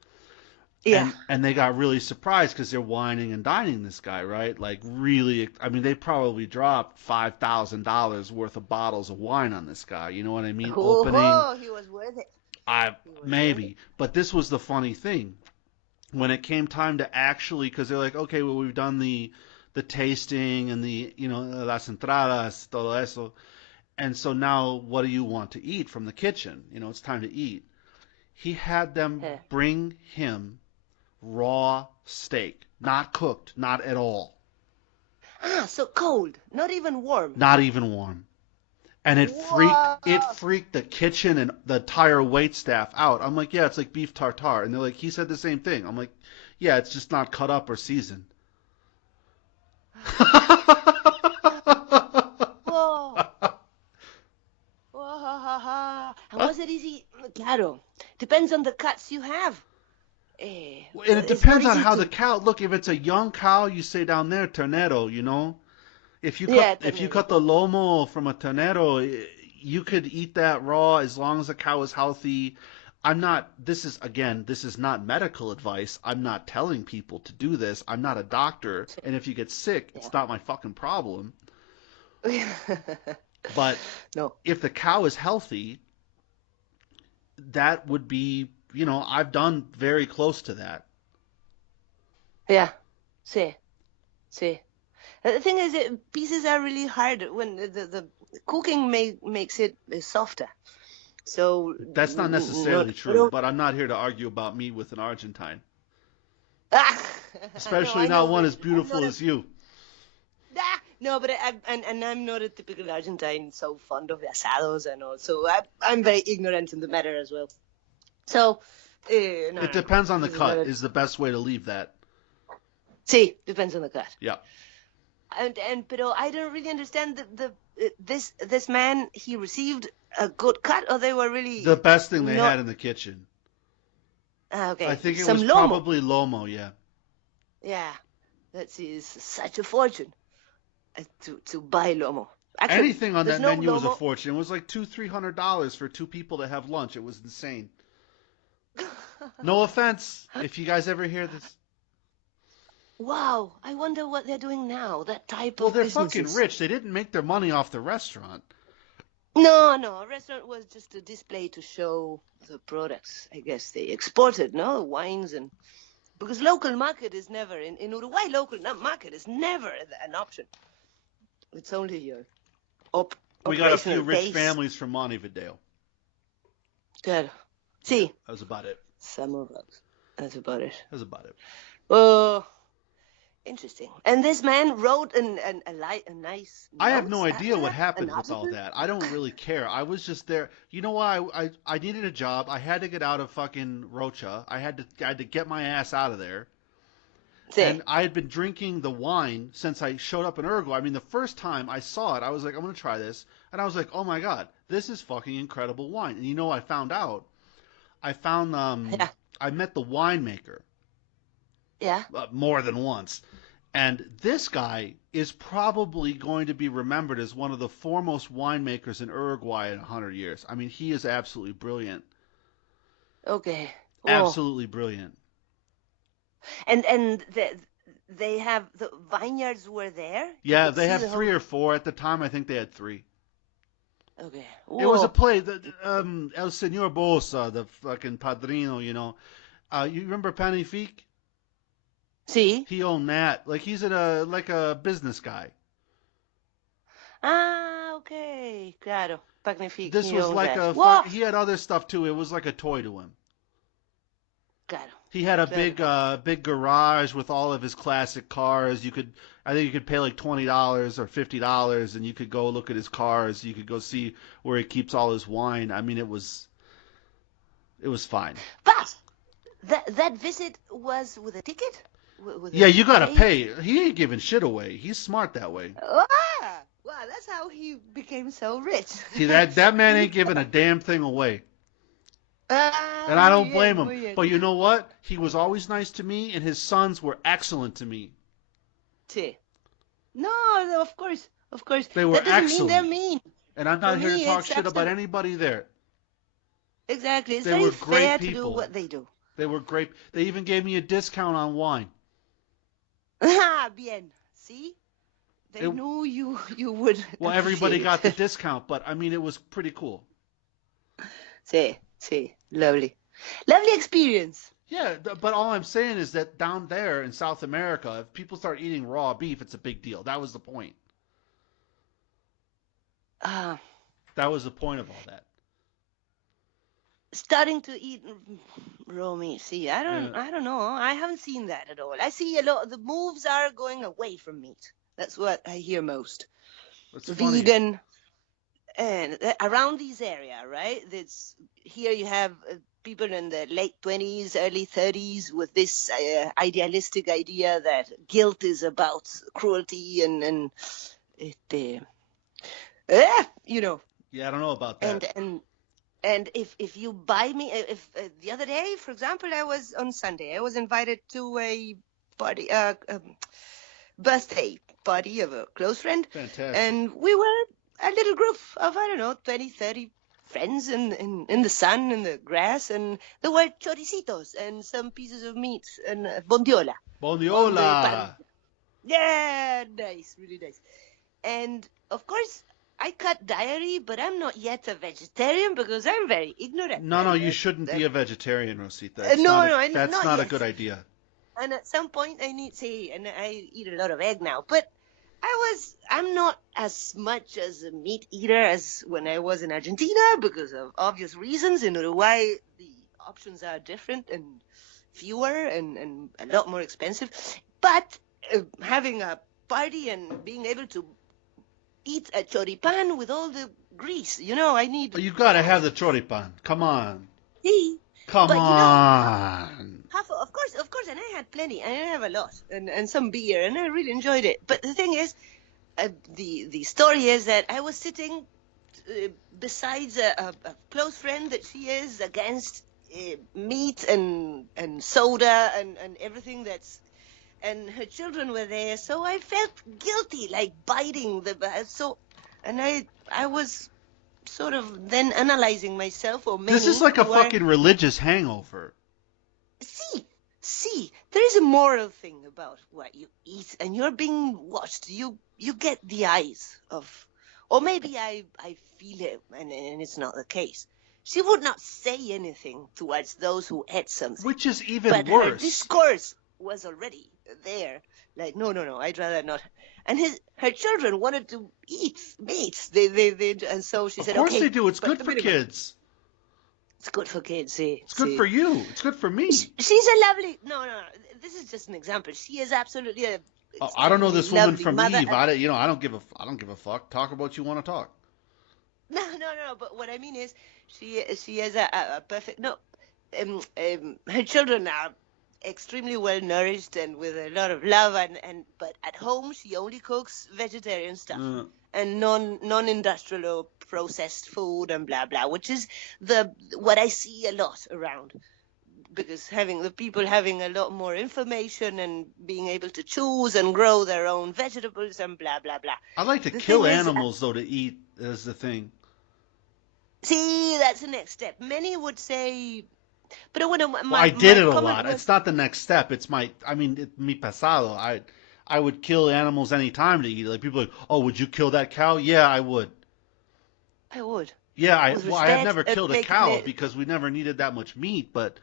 Yeah. And they got really surprised because they're whining and dining this guy, right? Like really, I mean, they probably dropped $5,000 worth of bottles of wine on this guy. You know what I mean? Opening, He was worth it. I He was worth it. maybe, but this was the funny thing when it came time to actually, because they're like, okay, well, we've done the tasting and the las entradas, todo eso, and so now what do you want to eat from the kitchen? It's time to eat. He had them Yeah. bring him raw steak, not cooked, not at all, So cold, not even warm. not even warm. And Wow. it freaked the kitchen and the entire wait staff out. I'm like, yeah, it's like beef tartare. And they're like, he said the same thing. I'm like, yeah, it's just not cut up or seasoned. claro. Depends on the cuts you have. And it It's not depends on easy how the to. cow. Look, if it's a young cow, you say down there ternero. You know, Yeah, if you ternero. cut the lomo from a ternero, you could eat that raw as long as the cow is healthy. I'm not. This is not medical advice. I'm not telling people to do this. I'm not a doctor, and if you get sick, Yeah. it's not my fucking problem. But No. if the cow is healthy, that would be, I've done very close to that. Yeah. See. See. The thing is, pieces are really hard when the cooking makes it softer. So That's not not necessarily I true, don't. but I'm not here to argue about meat with an Argentine, Ah, no, especially I not know, one but as I'm beautiful not a. as you. No, but and I'm not a typical Argentine, so fond of asados and all. So I'm very ignorant in the matter as well. So It no. depends on the This is not cut a. is the best way to leave that. See, depends on the cut. Yeah. Pero I don't really understand this man. He received a good cut, or they were The really best thing they not. had in the kitchen. I Okay, think it some was lomo. probably lomo, yeah. Yeah, that is such a fortune to buy lomo. Actually, Anything on there's that no menu was a lomo. fortune. It was like $200-300 for two people to have lunch. It was insane. No offense, if you guys ever hear this. Wow, I wonder what they're doing now. That type Well, of they're fucking businesses. rich. They didn't make their money off the restaurant. No, a restaurant was just a display to show the products. I guess they exported, no, wines and because local market is never in Uruguay. Local market is never an option. It's only your We got a few operational rich base. families from Montevideo. Good. Yeah, See, that was about it. some of us. That's about it. That was about it. Oh, interesting. And this man wrote a nice I have note no idea after what that, an happened with all article. that. I don't really care. I was just there. You know why? I needed a job. I had to get out of fucking Rocha. I had to get my ass out of there. See, And I had been drinking the wine since I showed up in Uruguay. I mean, the first time I saw it, I was like, I'm going to try this. And I was like, oh my God, this is fucking incredible wine. And you know, I found out. I found, yeah, I met the winemaker yeah. more than once. And this guy is probably going to be remembered as one of the foremost winemakers in Uruguay in 100 years. I mean, he is absolutely brilliant. Okay. Whoa. Absolutely brilliant. And they have the vineyards were there. You Yeah, could they see have the three whole. or four. At the time, I think they had three. Okay. It was a Whoa. play. El Señor Bosa, the fucking padrino, you know. You remember Panifique? See. He owned that. Like he's like a business guy. Ah, okay. Claro. Magnifique. This He was owned like that. a Whoa. fuck. He had other stuff too. It was like a toy to him. Claro. He had a Claro. big garage with all of his classic cars. I think you could pay like $20 or $50, and you could go look at his cars. You could go see where he keeps all his wine. I mean, it was fine. But that visit was with a ticket. With Yeah, a you gotta pay. pay. He ain't giving shit away. He's smart that way. Ah, wow, that's how he became so rich. See that man ain't giving a damn thing away. Ah, And I muy don't blame bien, him. muy bien. But you know what? He was always nice to me, and his sons were excellent to me. Sí. No, of course, of course. They were That doesn't mean they're excellent. mean. And I'm For not here to me, talk it's shit about absolutely anybody there. exactly. It's They very were great fair to do people. what they do. They were great. They even gave me a discount on wine. Ah, bien. See, they It, knew you would well, everybody appreciate got the it. discount, but I mean, it was pretty cool. Sí, sí, lovely, lovely experience. Yeah, but all I'm saying is that down there in South America, if people start eating raw beef, it's a big deal. That was the point. Ah, That was the point of all that. starting to eat raw meat. See, Yeah. I don't know. I haven't seen that at all. I see a lot. The moves are going away from meat. That's what I hear most. It's funny. Vegan and around this area, right? That's here you have people in the late 20s, early 30s with this idealistic idea that guilt is about cruelty and it, you know, Yeah, I don't know about that. and And if you buy me, if the other day, for example, I was on Sunday, I was invited to a party, birthday party of a close friend, Fantastic. and we were a little group of, I don't know, 20, 30 friends in the sun, in the grass, and there were choricitos and some pieces of meat and bondiola on the pan. Bondiola. Yeah, nice, really nice. And of course, I cut dairy, but I'm not yet a vegetarian because I'm very ignorant. No, no, you shouldn't be a vegetarian, Rosita. It's No, not a, no, that's not not a yet. good idea. And at some point, I need say, and I eat a lot of egg now, but I'm not as much as a meat eater as when I was in Argentina because of obvious reasons. In Uruguay, the options are different and fewer and a lot more expensive. But having a party and being able to eat a choripan with all the grease, I need Oh, you gotta that. have the choripan. Come on. See? Come But on. of course, and I had plenty. I have a lot, and some beer, and I really enjoyed it. But the thing is, the story is that I was sitting besides a close friend that she is against meat and soda and everything and her children were there, so I felt guilty, like biting and I was sort of then analyzing myself, or This is many like a who are. fucking religious hangover. See, there is a moral thing about what you eat, and you're being watched. You get the eyes of, or maybe I feel it, and it's not the case. She would not say anything towards those who ate something, Which is even but her worse. discourse was already there. Like, no, I'd rather not. And her children wanted to eat meat. And so she Of said, course okay, they do. It's but good for wait a minute. kids. It's good for kids, see. It's good for you. It's good for me. She's a lovely. No. This is just an example. She is absolutely a Oh, I don't know extremely this woman lovely from mother. Eve. I don't give a fuck. Talk about what you want to talk. No. But what I mean is, she is a perfect. No, her children are extremely well nourished and with a lot of love. But at home, she only cooks vegetarian stuff and non-industrial or processed food and blah blah, which is what I see a lot around. Because having a lot more information and being able to choose and grow their own vegetables and blah blah blah. I like to The kill thing is, animals though to eat is the thing. see, that's the next step. Many would say, but when Well, I did my it a comment lot. was, It's not the next step. It's mi pasado. I would kill animals anytime to eat. Like people are like, oh, would you kill that cow? Yeah, I would. I would, Yeah, with I have respect never and killed a making cow it. because we never needed that much meat. But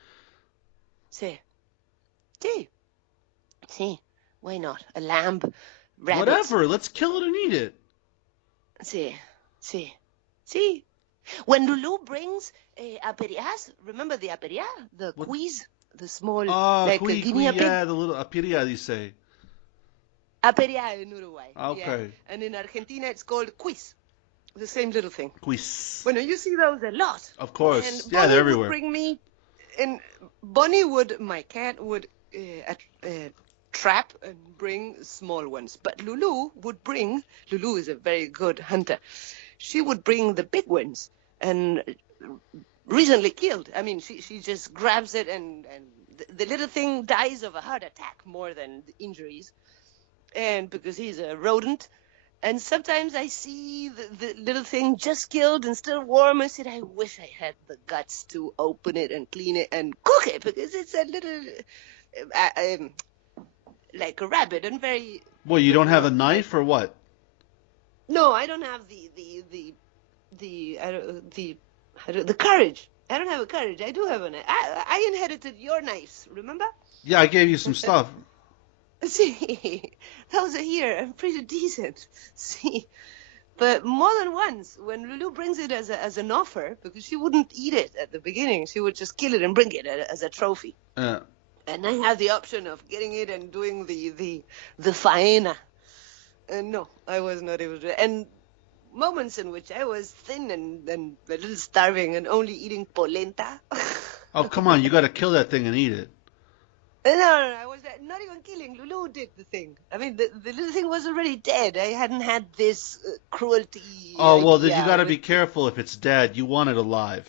See, see, see, why not a lamb, rabbit? whatever, let's kill it and eat it. See, see, see. When Lulu brings aperias, remember the aperia, the What? quiz, the small, Ah, like a guinea pig? yeah, the little apiria, you say. Aperia in Uruguay. Yeah. Okay. And in Argentina, it's called quiz. The same little thing. Quiz. Well, you see those a lot. Of course. And Yeah, they're Bonnie would everywhere. bring me, and my cat would trap and bring small ones. But Lulu is a very good hunter. She would bring the big ones and recently killed. I mean, she just grabs it and the little thing dies of a heart attack more than the injuries. And because he's a rodent. And sometimes I see the little thing just killed and still warm. I said, I wish I had the guts to open it and clean it and cook it because it's a little, like a rabbit and very. Well, you don't have a knife or what? No, I don't have the courage. I don't have a courage. I do have a knife. I inherited your knives, remember? Yeah, I gave you some stuff. See, those are here. I'm pretty decent. See, but more than once, when Lulu brings it as an offer, because she wouldn't eat it at the beginning, she would just kill it and bring it as a trophy. And I had the option of getting it and doing the faena. And no, I was not able to. And moments in which I was thin and a little starving and only eating polenta. Oh, come on, you got to kill that thing and eat it. No, I was not even killing. Lulu did the thing. I mean, the little thing was already dead. I hadn't had this cruelty. Oh, well, then you idea got to with- be careful if it's dead. You want it alive.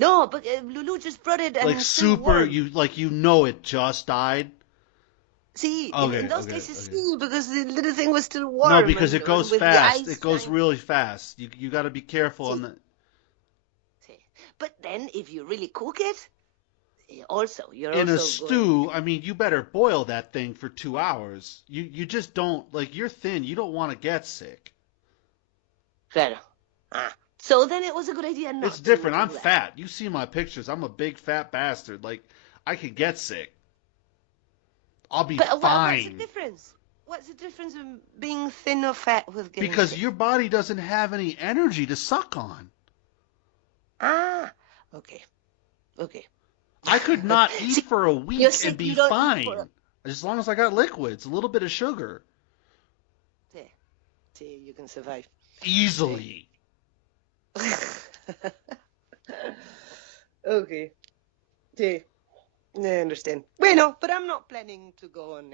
No, but Lulu just brought it Like and it's still super, warm. it just died. See, in Okay, those okay, cases, okay. see, because the little thing was still No, warm because it and goes with the fast. It ice goes trying. really fast. You got to be careful on See, the. see. But then if you really cook it, you're In a also going. stew, I mean, you better boil that thing for 2 hours. You just don't like you're thin. You don't want to get sick. Claro. Ah. So then it was a good idea It's not to different. I'm do that. fat. You see my pictures. I'm a big fat bastard. Like I could get sick. I'll be But what's the fine difference? What's the difference in being thin or fat with getting because sick? your body doesn't have any energy to suck on. Ah, okay, okay. I could not eat See, for a you're week and sick, be you don't eat for. fine as long as I got liquids, a little bit of sugar, See, see, you can survive. See. easily. Okay, see, I understand. Bueno, but I'm not planning to go on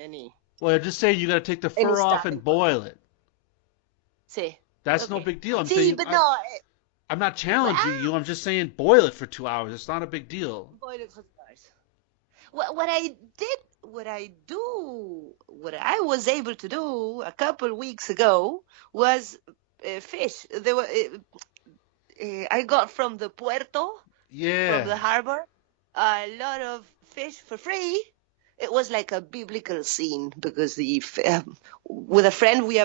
Well, I'm just saying you got to take the any fur off starving and point. boil it. See, That's no okay. big deal. I'm See, saying but no, I'm not challenging well, you. I'm just saying boil it for 2 hours. It's not a big deal. boy, it was nice. What I did, what I was able to do a couple weeks ago was fish. I got from the puerto, from Yeah. the harbor, a lot of fish for free. It was like a biblical scene because with a friend we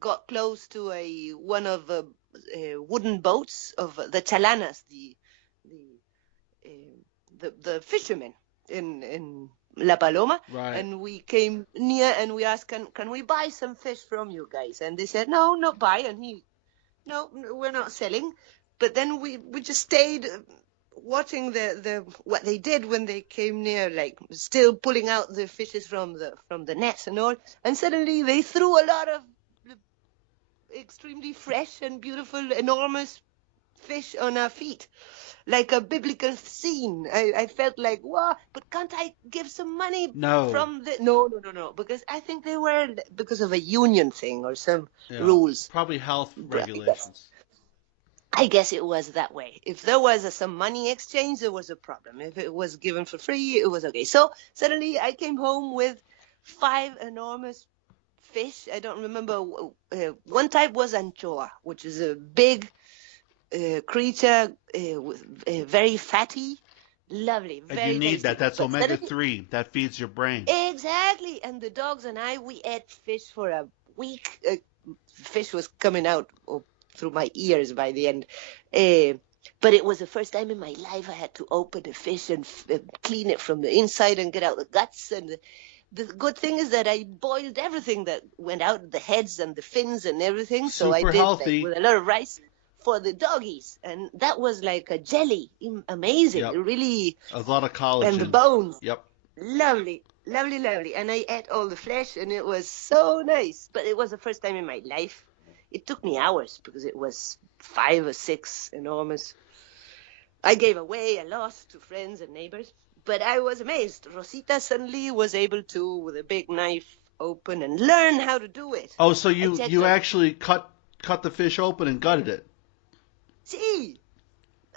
got close to one of the wooden boats of the chalanas, the fishermen in La Paloma, Right. and we came near and we asked, can we buy some fish from you guys? And they said, no, not buy. And no, we're not selling. But then we just stayed watching the what they did when they came near, like still pulling out the fishes from the nets and all. And suddenly they threw a lot of extremely fresh and beautiful, enormous fish on our feet, like a biblical scene. I felt like, wow, but can't I give some money No. from the. No, no, no, no, because I think they were because of a union thing or some Yeah. rules. Probably health I guess. regulations. I guess it was that way. If there was some money exchange, there was a problem. If it was given for free, it was okay. So suddenly I came home with 5 enormous fish. I don't remember. One type was anchoa, which is a big creature, very fatty, lovely, And you very need that. tasty. That's But omega suddenly, 3. That feeds your brain. exactly. And the dogs and I, we ate fish for a week. Fish was coming out through my ears by the end. But it was the first time in my life I had to open a fish and clean it from the inside and get out the guts. And the good thing is that I boiled everything that went out, the heads and the fins and everything. So I Super did like healthy. with a lot of rice for the doggies. And that was like a jelly. Amazing. It Yep. really, A lot of and the collagen. bones. Yep. Lovely, lovely, lovely. And I ate all the flesh and it was so nice. But it was the first time in my life. It took me hours because it was 5 or 6 enormous. I gave away a lot to friends and neighbors. But I was amazed. Rosita suddenly was able to, with a big knife, open and learn how to do it. Oh, so I you checked you on, actually cut the fish open and gutted it. see,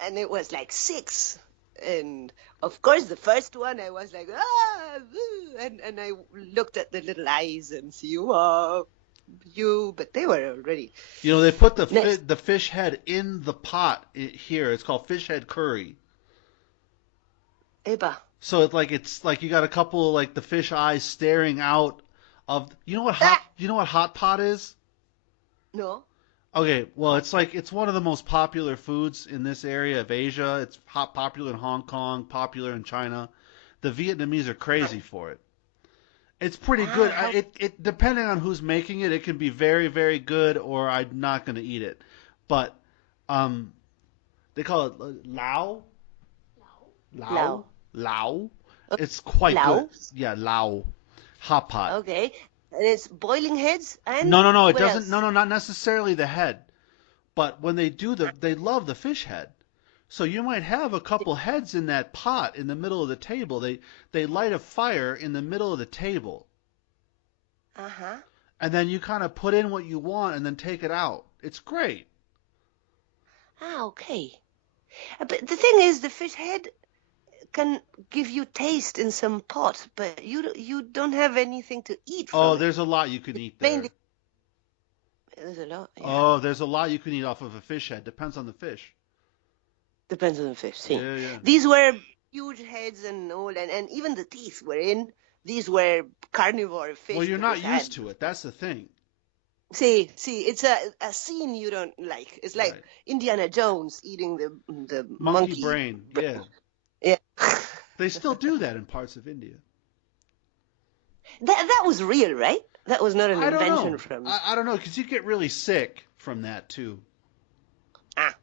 and it was like 6. And of course, the first one, I was like, and I looked at the little eyes and see, wow, but they were already You know, they put nice. the fish head in the pot here. It's called fish head curry. Eba, So it's like you got a couple of like the fish eyes staring out of ah, you know what hot pot is? no, Okay, well hot it's pot. like it's one of the most popular foods in this area of Asia. It's popular in Hong Kong, popular in China. The Vietnamese are crazy for it. It's pretty good. How, It depending on who's making it, it can be very very good or I'm not going to eat it. But um they call it lao, lao, lao, lao. okay, It's quite good. lao, Yeah, lao. Hot pot. okay. And it's boiling heads and No, no, no. It what doesn't. No, else? no, not necessarily the head. But when they do they love the fish head. So you might have a couple heads in that pot in the middle of the table. They light a fire in the middle of the table, Uh-huh. and then you kind of put in what you want and then take it out. It's great. Ah, okay. But the thing is, the fish head can give you taste in some pot, but you don't have anything to eat Oh, from it. there's a lot you can eat there. Mainly, there's a lot. Yeah, Oh, there's a lot you can eat off of a fish head. Depends on the fish. depends on the fish. See, Yeah, yeah. these were huge heads and all, and even the teeth were in. These were carnivore Well, fish you're not because had. used to it. That's the thing. See, it's a scene you don't like. It's like Right. Indiana Jones eating the Monkey monkey. brain. Yeah. Yeah. They still do that in parts of India. That was real, right? That was not an I don't invention know. from. I don't know because you get really sick from that too. Ah.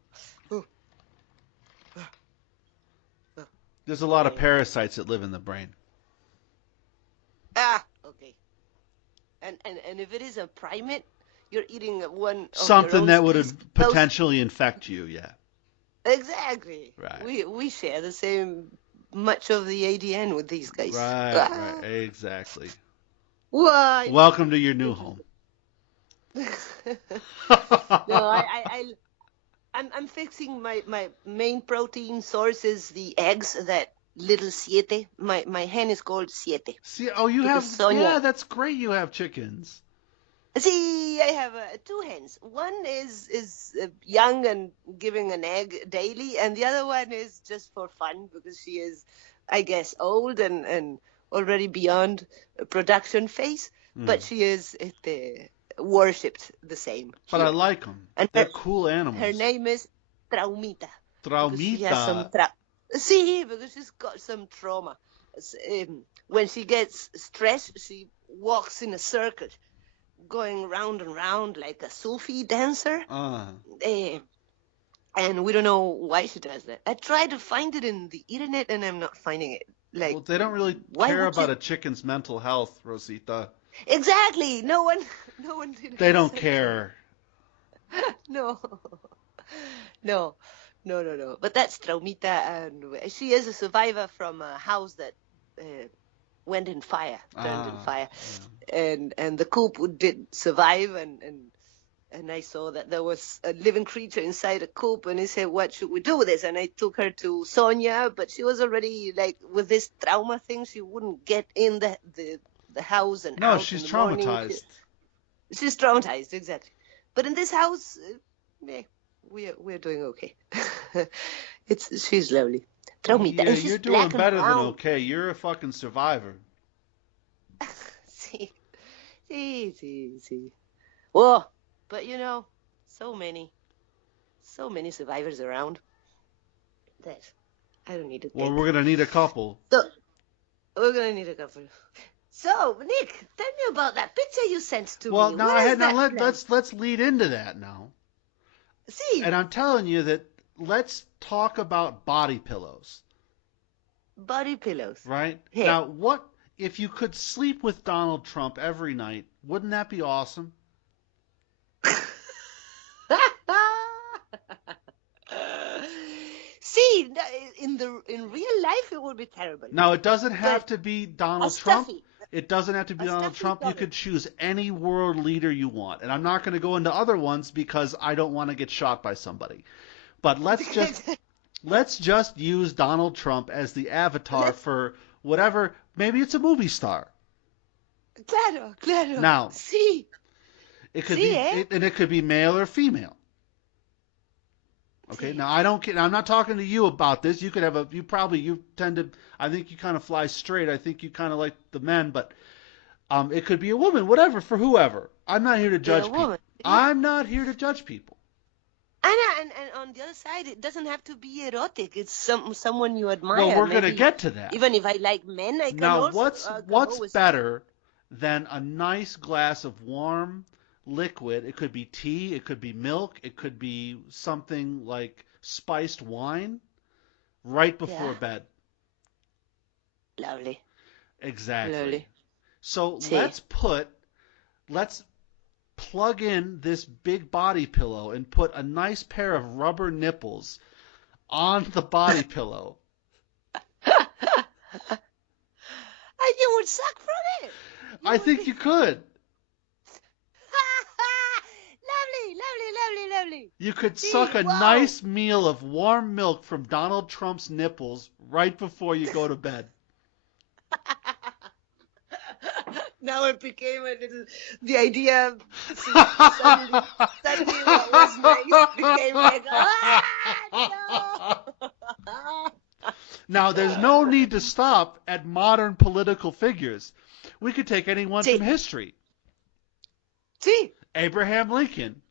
Ooh. There's a lot of Okay. parasites that live in the brain. Okay. And if it is a primate, you're eating one of your Something own that species. would potentially infect you. Yeah. Exactly. Right. We share the same much of the ADN with these guys. Right. Right. Exactly. Why? Welcome to your new home. No, I'm fixing my main protein source is the eggs that little Siete. My hen is called Siete See, oh, you because have, Sonia. yeah, that's great. You have chickens. See, I have two hens. One is young and giving an egg daily, and the other one is just for fun because she is, I guess, old and already beyond production phase. Mm. But she is worshipped the same But I here, like them. and They're cool her animals. name is Traumita because she has some Traumita. see because she's got some trauma. When she gets stressed, she walks in a circle going round and round like a Sufi dancer. Uh, Eh, and we don't know why she does that. I tried to find it in the internet and I'm not finding it. well, Like, they don't really why care would you? about a chicken's mental health, Rosita. Exactly. No one did They don't research on care. it. No, no, no. But that's Traumita, and she is a survivor from a house that uh, went in fire, burned in Ah, fire, yeah. and the coop did survive, and I saw that there was a living creature inside a coop, and I said, "What should we do with this?" And I took her to Sonia, but she was already like with this trauma thing. She wouldn't get in the house and No, out in she's the morning. traumatized. She's traumatized, exactly. But in this house, yeah, we're doing okay. She's lovely, Traumita, Yeah, and she's you're doing black and better than brown. okay. You're a fucking survivor. See, see. Whoa, but so many survivors around that I don't need a Well, tent. we're gonna need a couple. So we're gonna need a couple. So, Nick, tell me about that picture you sent to Well, me. now What is now that plant? let's lead into that now. See, And I'm telling you that let's talk about body pillows, body pillows. right? Here. Now, what if you could sleep with Donald Trump every night? Wouldn't that be awesome? See, in real life it would be terrible, Now, it doesn't but have to be a Donald Trump. stuffy, It doesn't have to be a Donald stuffy Trump. You Donald. could choose any world leader you want. And I'm not going to go into other ones because I don't want to get shot by somebody. But let's just use Donald Trump as the avatar Let's, for whatever. Maybe it's a movie star. claro. Now, See, it could see, be eh? and it could be male or female. Okay. See. Now I don't. I'm not talking to you about this. You could have a. You tend to. I think you kind of fly straight. I think you kind of like the men, but it could be a woman. Whatever for whoever. I'm not here to Be a judge woman. people. See? I'm not here to judge people. And on the other side, it doesn't have to be erotic. It's someone you Well, admire. we're gonna Maybe get to that. even if I like men, I can Now, also can what's always. better than a nice glass of warm liquid? It could be tea, it could be milk, it could be something like spiced wine right before Yeah, bed. lovely, Exactly. lovely. So See. let's plug in this big body pillow and put a nice pair of rubber nipples on the body pillow. And you would suck from it. I You would think be you could. lovely. lovely. You could See, suck a wow. nice meal of warm milk from Donald Trump's nipples right before you go to bed. Now it became a little. The idea. See, suddenly, what was nice became like, no. Now, there's no need to stop at modern political figures. We could take anyone from See, history. see. Abraham Lincoln.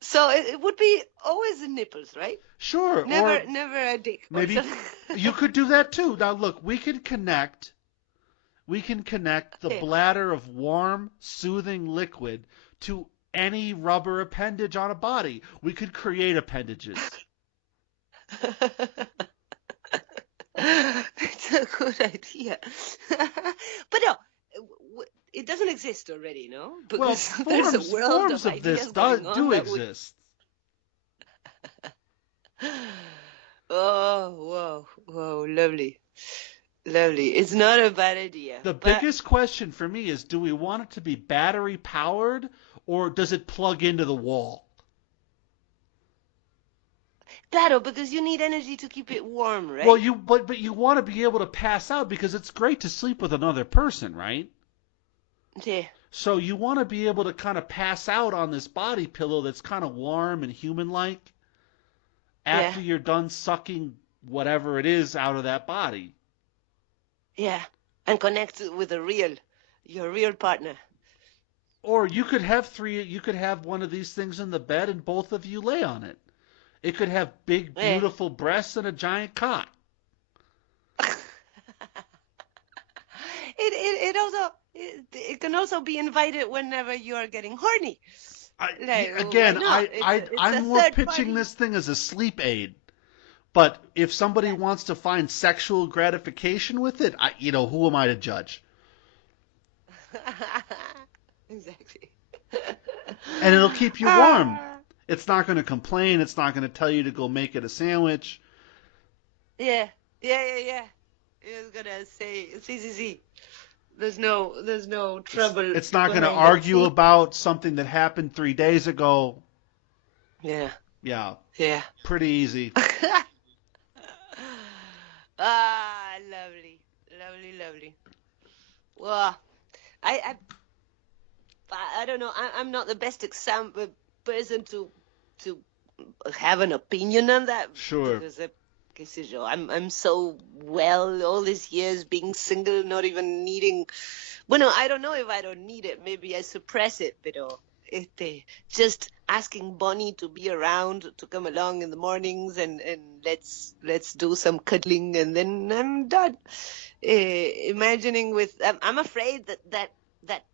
So it would be always the nipples, right? Sure, or Never a dick or maybe something. you could do that too. Now, look, we can connect the Yeah. bladder of warm, soothing liquid to any rubber appendage on a body. We could create appendages. That's a good idea. But no, it doesn't exist already, no? Well, Because there's a world forms of of this ideas going on do that would. exist. Oh, whoa, lovely. Lovely. It's not a bad idea. The But biggest question for me is, do we want it to be battery powered or does it plug into the wall? claro, because you need energy to keep it warm, Well, right? but you want to be able to pass out because it's great to sleep with another person, right? Yeah, So you want to be able to kind of pass out on this body pillow that's kind of warm and human-like yeah, after you're done sucking whatever it is out of that body. yeah. And connect with your real partner. Or you could have one of these things in the bed and both of you lay on it. It could have big, Yeah. beautiful breasts and a giant cock. It also it can also be invited whenever you are getting horny. Like, why Again, not? It's a I'm more third pitching party. this thing as a sleep aid. But if somebody Yeah. wants to find sexual gratification with it, who am I to judge? Exactly. And it'll keep you warm. Ah, It's not going to complain. It's not going to tell you to go make it a sandwich. yeah, yeah. It's gonna say, see. There's no trouble It's not going to behind that. argue See? about something that happened 3 days ago. Yeah, Yeah, yeah. pretty easy. Lovely, lovely. Well, I I don't know. I'm not the best example person to have an opinion on that Sure. because qué sé yo, I'm so well all these years being single, not even needing. Bueno, I don't know if I don't need it. Maybe I suppress it, pero just asking Bonnie to be around, to come along in the mornings and let's do some cuddling and then I'm done. Imagining with, I'm afraid that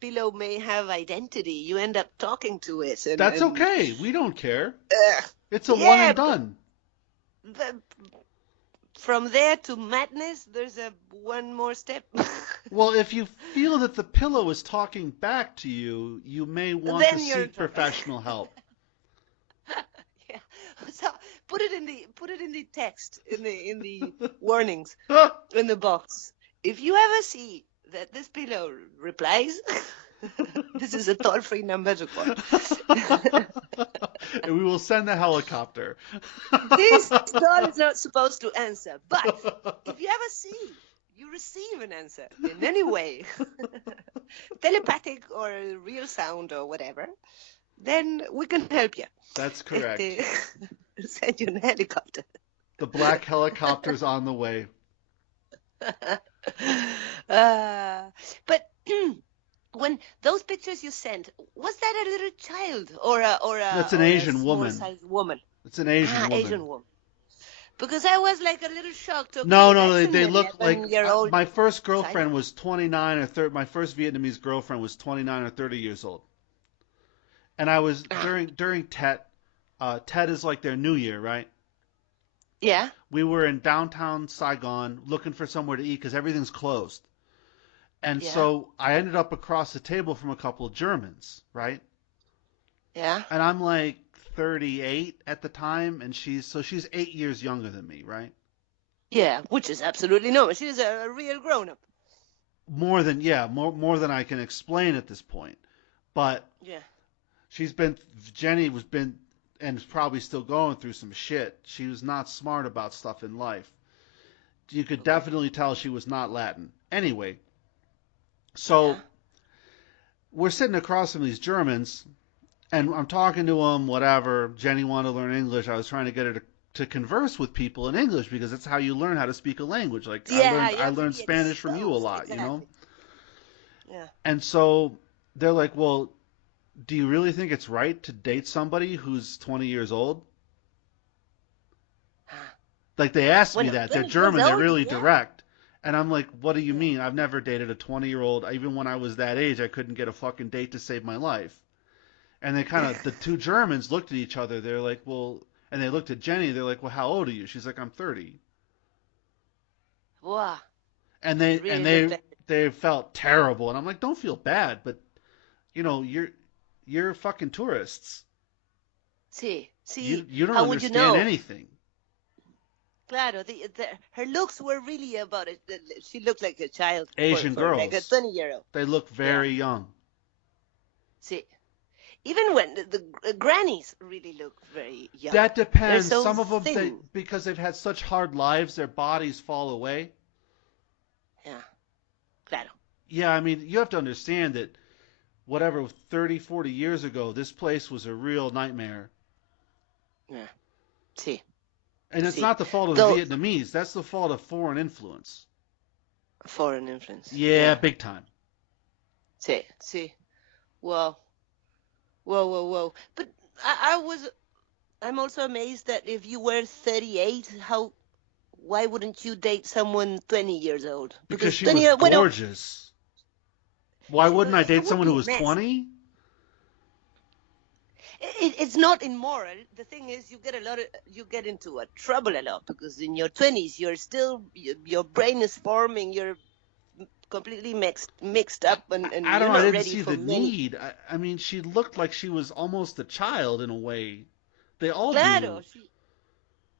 pillow may have identity. You end up talking to it, That's and okay. We don't care. uh, It's a one yeah, and but done. from there to madness, there's a one more step. Well, if you feel that the pillow is talking back to you, you may want to Then you're seek professional help. yeah. So put it in the text in the warnings in the box. If you ever see that this pillow replies, this is a toll-free number to call. And we will send the helicopter. This doll is not supposed to answer, but if you ever see you receive an answer in any way, telepathic or real sound or whatever, then we can help you. That's correct. Send you a helicopter. The black helicopter's on the way. But when those pictures you sent, was that a little child or That's an a Asian woman. small-sized woman? It's an Asian woman. Asian woman. Because I was like a little shocked. Okay, No, that's they an look like 11-year-old my first girlfriend child. was 29 or 30. My first Vietnamese girlfriend was 29 or 30 years old. And I was during Tet. Tet is like their New Year, right? Yeah. We were in downtown Saigon looking for somewhere to eat because everything's closed. And Yeah. so I ended up across the table from a couple of Germans, right? Yeah. And I'm like 38 at the time, and she's 8 years younger than me, right? Yeah, which is absolutely normal. She's a real grown-up. More than I can explain at this point. But Yeah. she's been Jenny was been and is probably still going through some shit. She was not smart about stuff in life. You could Okay. definitely tell she was not Latin. Anyway, Yeah. so we're sitting across from these Germans, and I'm talking to them, whatever. Jenny wanted to learn English. I was trying to get her to converse with people in English because that's how you learn how to speak a language. Like Yeah, you I have to learned be Spanish from you a exposed. lot, you know. Exactly. Yeah. And so they're like, "Well, do you really think it's right to date somebody who's 20 years old?" Like they asked me Bueno, that. They're 20 years German. They're old, really yeah. direct. And I'm like, "What do you Yeah. mean? I've never dated a 20-year-old. Even when I was that age, I couldn't get a fucking date to save my life." And they kind of, the two Germans looked at each other. They're like, "Well," and they looked at Jenny. They're like, "Well, how old are you?" She's like, "I'm 30." Wow. And You they and really look they like it. they felt terrible. And I'm like, "Don't feel bad, but you're fucking tourists. See, You see, you don't how would you understand know? anything." Claro, her looks were really about it. She looked like a child Asian for like a girls, 20-year-old. they look Yeah. very young. See, even when the grannies really look very young. That They're depends. so Some of them, thin. because they've had such hard lives, their bodies fall away. Yeah, claro. Yeah, I mean, you have to understand that whatever 30, 40 years ago, this place was a real nightmare. Yeah. See, And it's see. not the fault of the Though Vietnamese. That's the fault of foreign influence. foreign influence. Yeah, Yeah. big time. See, see. Whoa, whoa, whoa, whoa. But I was. I'm also amazed that if you were 38, why wouldn't you date someone 20 years old? Because Because she was 20, bueno, gorgeous. Why wouldn't I it date would someone who be a was mess. 20? It's not immoral. The thing is, you get into a trouble a lot because in your 20s, you're still, your brain is forming, you're completely mixed up and I you're don't know. I not didn't ready see for the many. need. I mean, she looked like she was almost a child in a way. They all Claro, do. sí.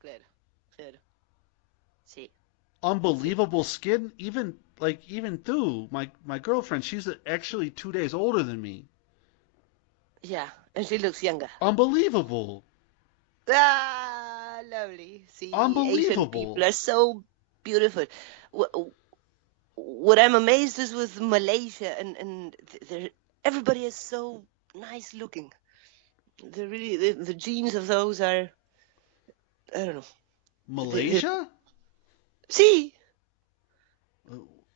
Claro, claro. Sí, sí. Unbelievable skin. Even through my girlfriend, she's actually 2 days older than me. Yeah, and she looks younger. Unbelievable. Ah, lovely. See, Asian people Unbelievable. are so beautiful. Wh- What I'm amazed is with Malaysia and everybody is so nice looking. The genes of those are, I don't know. The Malaysia? see,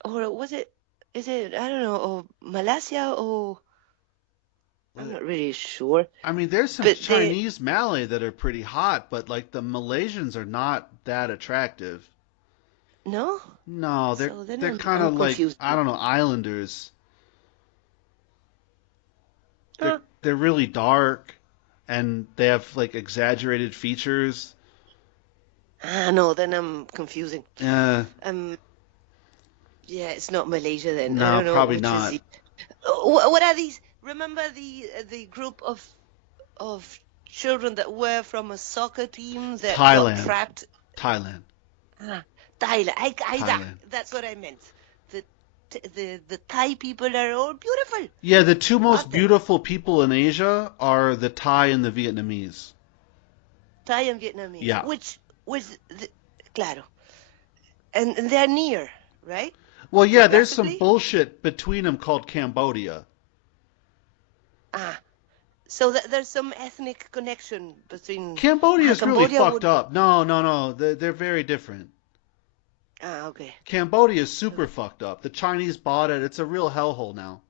or was it? Is it? I don't know. Or Malaysia or I'm not really sure. I mean, there's some But they Chinese Malay that are pretty hot, but like the Malaysians are not that attractive. no. No, they're So then they're I'm kind I'm of like, confused. I don't know, islanders. They're Huh. they're really dark and they have like exaggerated features. Ah, no. Then I'm confusing. Uh, Um. Yeah, it's not Malaysia then. I no, don't know probably which is not. it. What are these? Remember the group of children that were from a soccer team that got Thailand, trapped? Thailand, Ah, Thailand. Thailand. That's what I meant. The the Thai people are all beautiful, Yeah, the two most aren't they? beautiful people in Asia are the Thai and the Vietnamese. Thai and Vietnamese, Yeah. which was claro, and they're near, right? Well, yeah, there's some Geographically. bullshit between them called Cambodia. Ah, so there's some ethnic connection between Cambodia is really Cambodia fucked would. up. No, no, no. They're very different. Ah, okay. Cambodia is super Okay. fucked up. The Chinese bought it. It's a real hellhole now.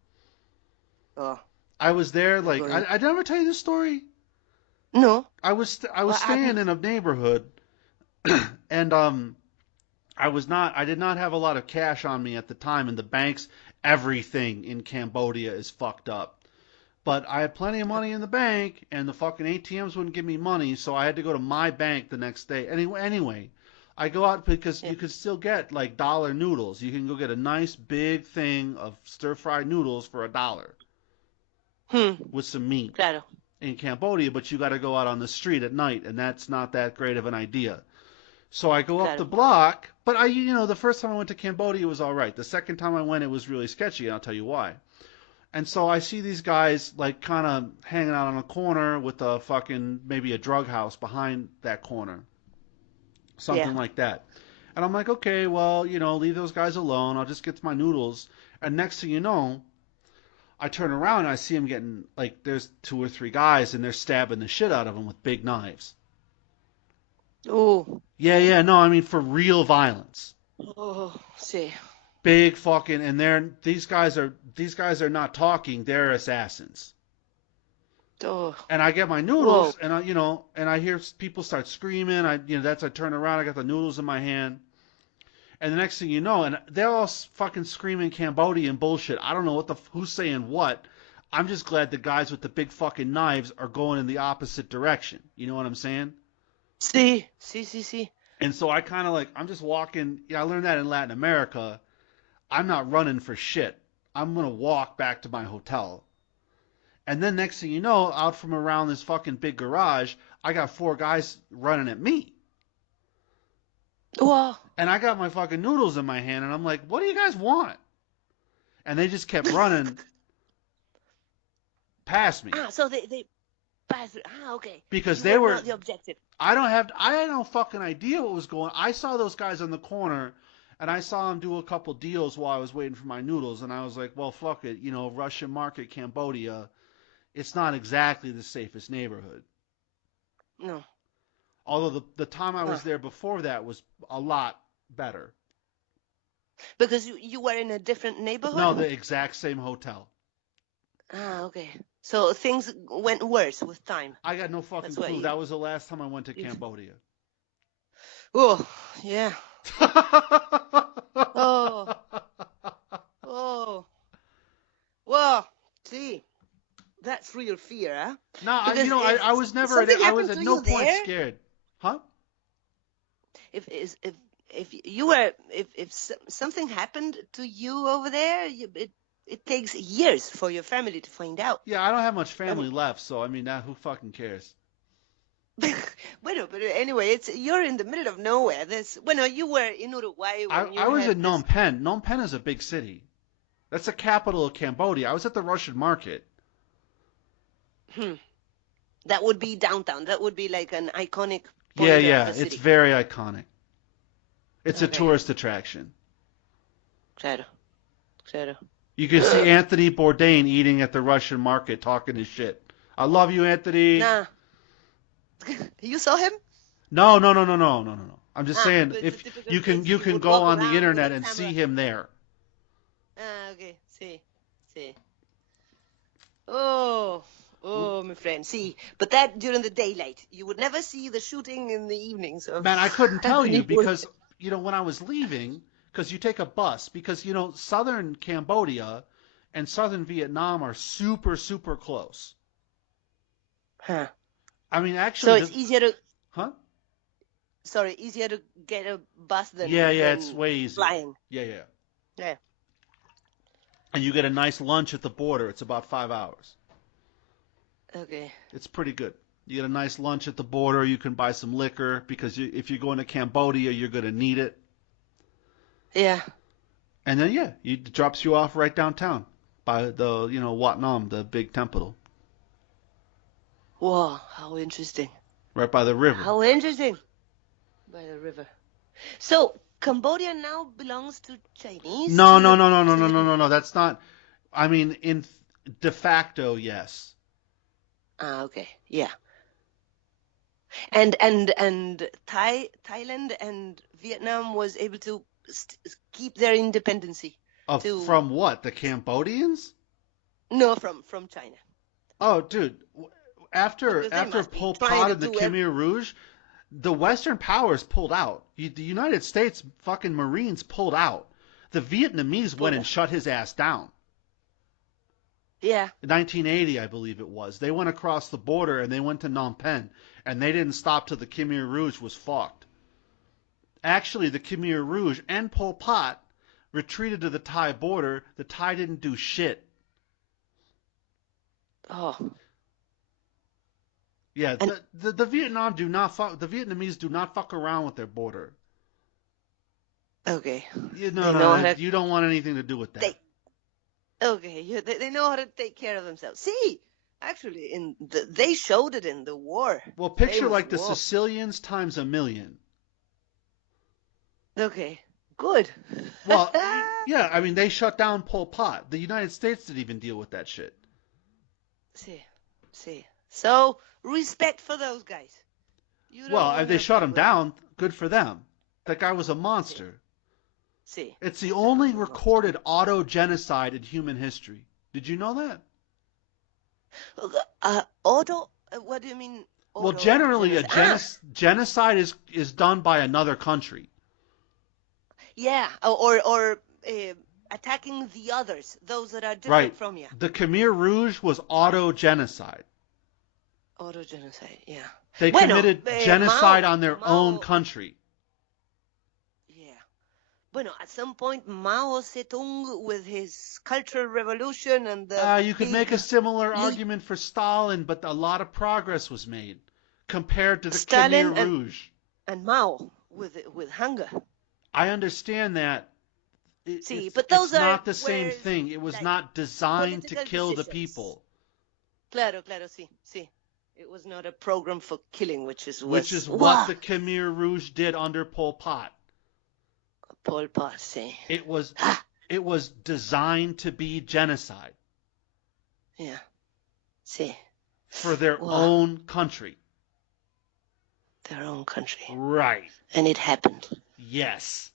Oh, I was there, I'm like, going. I never tell you this story. No. I was What staying happened? in a neighborhood, and I did not have a lot of cash on me at the time, and the banks, everything in Cambodia is fucked up. But I had plenty of money in the bank, and the fucking ATMs wouldn't give me money, so I had to go to my bank the next day. Anyway, I go out because Yeah. you could still get like dollar noodles. You can go get a nice big thing of stir fried noodles for $1 Hmm. with some meat Claro. in Cambodia, but you got to go out on the street at night, and that's not that great of an idea. So I go up the Claro. block, but the first time I went to Cambodia was all right. The second time I went, it was really sketchy, and I'll tell you why. And so I see these guys like kind of hanging out on a corner with a fucking maybe a drug house behind that corner, Yeah. something like that. And I'm like, okay, well, leave those guys alone. I'll just get to my noodles. And next thing you know, I turn around and I see them getting like there's two or three guys and they're stabbing the shit out of them with big knives. Oh. Yeah, yeah, no, I mean for real violence. Oh. See. Big fucking and these guys are not talking, they're assassins. Oh. And I get my Whoa. noodles and I hear people start screaming. I turn around, I got the noodles in my hand. And the next thing you know, and they're all fucking screaming Cambodian bullshit. I don't know who's saying what. I'm just glad the guys with the big fucking knives are going in the opposite direction. You know what I'm saying? See. See. See. See. And so I kind of like, I'm just walking. I learned that in Latin America. I'm not running for shit. I'm going to walk back to my hotel. And then next thing you know, out from around this fucking big garage, I got four guys running at me. Whoa. And I got my fucking noodles in my hand, and I'm like, what do you guys want? And they just kept running past me. So they pass through. Okay. Because You they were were, not the objective. I had no fucking idea what was going on. I saw those guys on the corner, and I saw them do a couple deals while I was waiting for my noodles, and I was like, well, fuck it. Russian market, Cambodia, it's not exactly the safest neighborhood. No. Although the time I was there before that was a lot better. Because you were in a different neighborhood? No, the exact same hotel. Okay. So things went worse with time. I got no fucking clue. That was the last time I went to Cambodia. Oh, yeah. Oh. Oh. Well, see, that's real fear, huh? No, I was never. I was at no point scared. Huh? If something happened to you over there, it takes years for your family to find out. Yeah, I don't have much family left, so I mean, who fucking cares? But anyway, you're in the middle of nowhere. You were in Uruguay. I was in Phnom Penh. Phnom Penh is a big city. That's the capital of Cambodia. I was at the Russian market. That would be downtown. That would be like an iconic point Yeah, of yeah. the city. It's very iconic. It's a tourist attraction. Claro. You can see Anthony Bourdain eating at the Russian market, talking his shit. I love you, Anthony. Nah. You saw him? No. I'm just saying, if you can go on the internet and see him there. Okay. See. Oh, my friend. See, but that during the daylight. You would never see the shooting in the evenings. Man, I couldn't tell you because, when I was leaving, because you take a bus, because, southern Cambodia and southern Vietnam are super, super close. Huh. I mean, actually. So it's easier to. Huh? Sorry, easier to get a bus than. Yeah, it's way easier. Flying. Yeah. Yeah. And you get a nice lunch at the border. It's about 5 hours. Okay. It's pretty good. You get a nice lunch at the border. You can buy some liquor because if you're going to Cambodia, you're going to need it. Yeah. And then, it drops you off right downtown by the, Wat Nam, the big temple. Whoa, how interesting. Right by the river. How interesting. By the river. So, Cambodia now belongs to Chinese? No. That's not. I mean, in de facto, yes. Okay. Yeah. And Thailand and Vietnam was able to keep their independency. From what? The Cambodians? No, from China. Oh, dude. After Pol Pot and the Khmer Rouge, the Western powers pulled out. The United States fucking Marines pulled out. The Vietnamese went and shut his ass down. Yeah. In 1980, I believe it was. They went across the border and they went to Phnom Penh, and they didn't stop till the Khmer Rouge was fucked. Actually, the Khmer Rouge and Pol Pot retreated to the Thai border. The Thai didn't do shit. Oh. Yeah, the Vietnamese do not fuck around with their border. Okay. No, you don't want anything to do with that. Okay, they know how to take care of themselves. See, actually, they showed it in the war, Well, picture famous like the war. Sicilians times a million. Okay, good. Well, yeah, I mean, they shut down Pol Pot. The United States didn't even deal with that shit. See, see. So respect for those guys. You don't Well, want they to shut fuck him with them. down. Good for them. That guy was a See, monster. see. It's the That only was a monster. recorded auto genocide in human history. Did you know that? Auto. What do you mean, Well, auto generally, a genocide? Ah, genocide is done by another country. yeah. Or attacking the others, those that are different Right. from you. The Khmer Rouge was auto genocide. Auto genocide. Yeah. They Bueno, committed genocide on their own Mao. country. Yeah. Bueno, at some point, Mao Zedong, with his Cultural Revolution and the You could make a big similar leap, argument for Stalin, but a lot of progress was made compared to the Khmer Stalin Rouge. and Mao with hunger. I understand that See, but it's those are not the same where thing. It was like not designed to political kill the decisions. people, Claro, claro, sí, sí. It was not a program for killing, which which was is what wow, the Khmer Rouge did under Pol Pot. Pol Pot, sí. It was Ah, it was designed to be genocide yeah, sí. for their Wow, own country. their own country, Right. and it happened. Yes.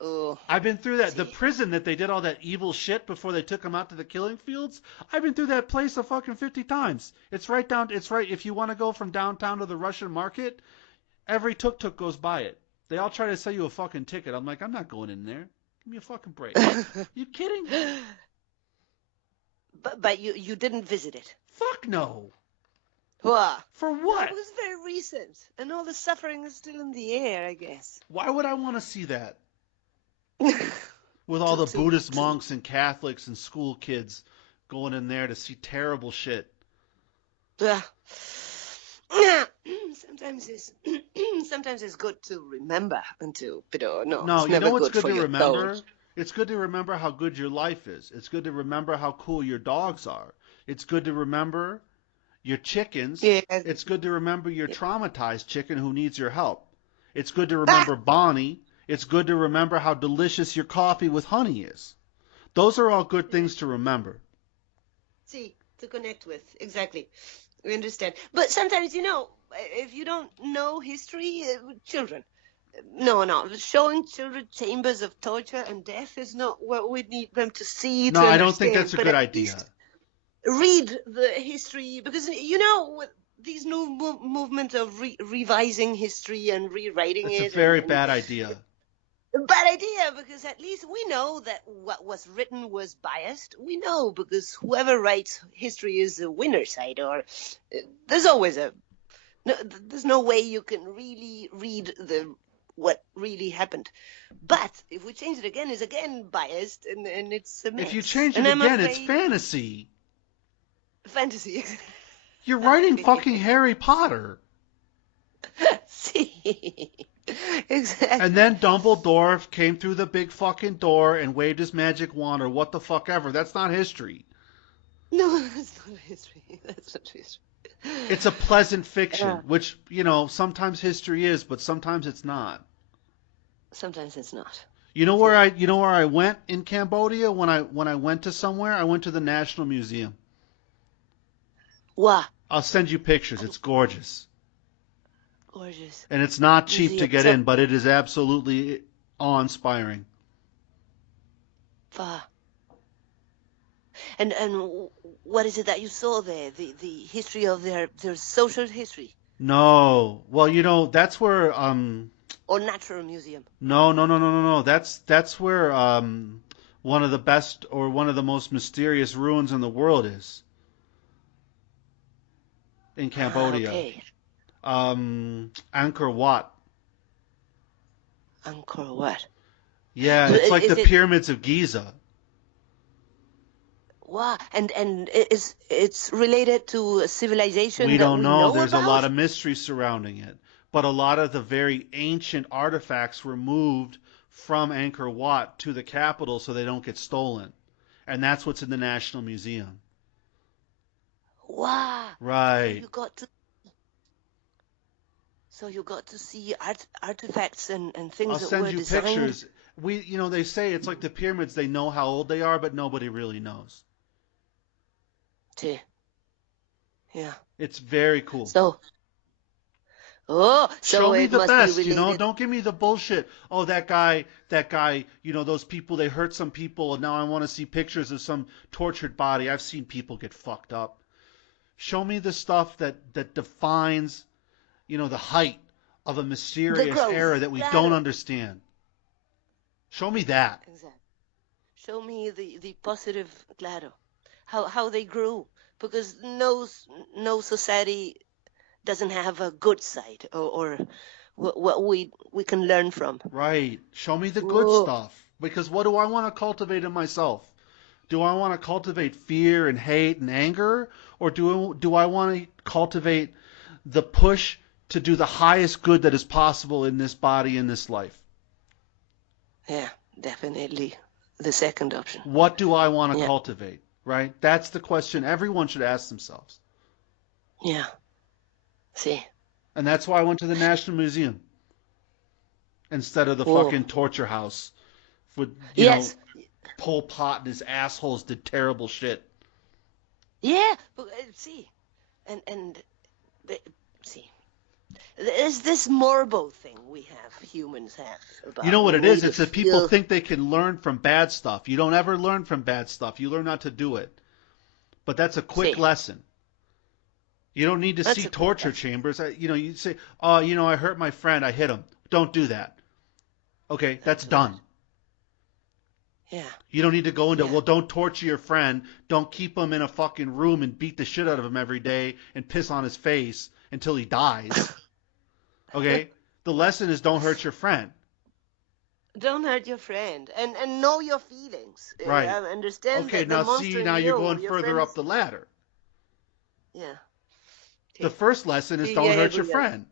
Oh, I've been through that. The see. prison that they did all that evil shit before they took them out to the killing fields. I've been through that place a fucking 50 times. It's right down. It's right. If you want to go from downtown to the Russian market, every tuk-tuk goes by it. They all try to sell you a fucking ticket. I'm like, I'm not going in there. Give me a fucking break. You kidding? But you didn't visit it. Fuck no. Wow. For No, what? because very recent, and all the suffering is still in the air, I guess. Why would I want to see that? to With all the Buddhist to monks and Catholics and school kids going in there to see terrible shit. uh, sometimes it's sometimes it's good to remember and to, but no, No, it's you know never what's good good for to your soul. remember? It's good to remember how good your life is. It's good to remember how cool your dogs are. It's good to remember your chickens. Yeah. It's good to remember your Yeah. traumatized chicken who needs your help. It's good to Ah! remember Bonnie. It's good to remember how delicious your coffee with honey is. Those are all good Yeah. things to remember. See, to connect with, exactly. We understand. But sometimes, if you don't know history, children. No, no. Showing children chambers of torture and death is not what we need them to see No, to I don't think understand. that's a But good at idea. least read the history, because with these new movement of revising history and rewriting It's a it, very and bad idea. a bad idea, because at least we know that what was written was biased. We know, because whoever writes history is the winner side, or there's always no, there's no way you can really read what really happened. But if we change it again, it's again biased, and it's a If you mess. change it And I'm again, it's afraid fantasy. fantasy. You're writing fucking Harry Potter. See, And exactly. then Dumbledore came through the big fucking door and waved his magic wand or what the fuck ever. That's not history. No, that's not history. That's not history. It's a pleasant Yeah. fiction, which, sometimes history is, but sometimes it's not. Sometimes it's not. Where See, I went in Cambodia when I went to somewhere? I went to the National Museum. wow, I'll send you pictures. It's gorgeous. gorgeous And it's not cheap to museum. get So in, but it is absolutely awe-inspiring. far. And what is it that you saw there? The history of their social history, No. Well, that's where or natural museum? no, no, no, no, no, no. That's where one of the best or one of the most mysterious ruins in the world is in Ah, Cambodia. okay. Angkor Wat. Angkor Wat. Yeah, So it's like the is it pyramids of Giza. wow? And it's related to a civilization We that don't we know. know There's a lot about? of mystery surrounding it. But a lot of the very ancient artifacts were moved from Angkor Wat to the capital so they don't get stolen. And that's what's in the National Museum. Wow. Right. So you got to see artifacts and I'll things that send were you designed. pictures. They say it's like the pyramids. They know how old they are, but nobody really knows. Yeah. It's very cool. So Show me it the must be best, related. Don't give me the bullshit. Oh, that guy, those people, they hurt some people, and now I want to see pictures of some tortured body. I've seen people get fucked up. Show me the stuff that defines, the height of a The mysterious era growth. that we don't Claro. understand. Show me that. Exactly. Show me the positive, claro. How they grew. Because no society doesn't have a good side or what we can learn from. Right. Show me the good Whoa. stuff. Because what do I want to cultivate in myself? Do I want to cultivate fear and hate and anger? Or do I want to cultivate the push to do the highest good that is possible in this body, in this life? Yeah, definitely the second option. What do I want to Yeah. cultivate? Right? That's the question everyone should ask themselves. Yeah. See. And that's why I went to the National Museum instead of the Whoa. fucking torture house with, Yes. Pol Pot and his assholes did terrible shit. Yeah, but see, and see, there's this morbo thing humans have You about know what we it need is? to It's that people feel. think they can learn from bad stuff. You don't ever learn from bad stuff. You learn not to do it. But that's a quick See, lesson. You don't need to that's see a quick torture lesson. chambers. You say, oh, I hurt my friend. I hit him. Don't do that. Okay, that's Don't do done. it. Yeah, You don't need to go into, yeah. well, don't torture your friend. Don't keep him in a fucking room and beat the shit out of him every day and piss on his face until he dies. Okay? The lesson is don't hurt your friend. Don't hurt your friend and know your feelings. Right. I understand Okay, that the now monster see, in now you're you, going your further friend up is. the ladder. Yeah. The Okay. first lesson is don't Sigue hurt your evolucionando. friend.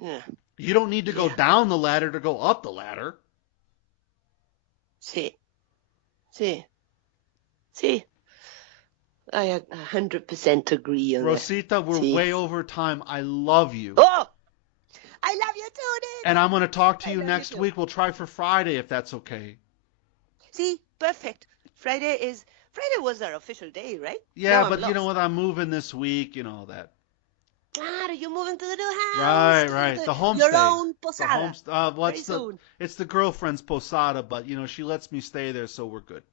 Yeah. You don't need to go Yeah. down the ladder to go up the ladder. Sí. Sí. Sí. I 100% agree on that. Rosita, we're Sí. way over time. I love you. Oh, I love you too, And Nick. I'm going to talk to I you love you next too. week. We'll try for Friday if that's okay. See, perfect. Friday was our official day, right? Yeah, Now I'm but you know lost. what? I'm moving this week, that. Claro, you're moving to the new house, Right. The your homestay. own The posada. homes. Very soon. It's the girlfriend's posada, but she lets me stay there, so we're good.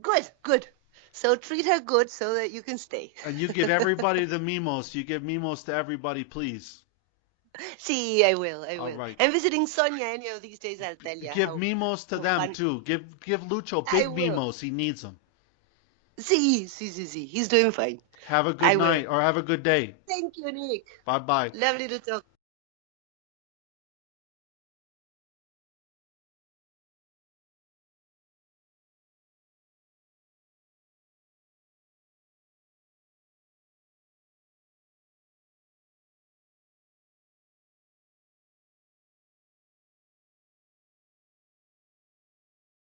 Good. So treat her good so that you can stay. And you give everybody the mimos. You give mimos to everybody, please. See, I will. All right. I'm visiting Sonia any of these days. I'll tell you Give how mimos to them fun. too. Give Lucho I big will. mimos. He needs them. See. He's doing fine. Have a good I will. night or have a good day. Thank you, Nick. Bye bye. Lovely to talk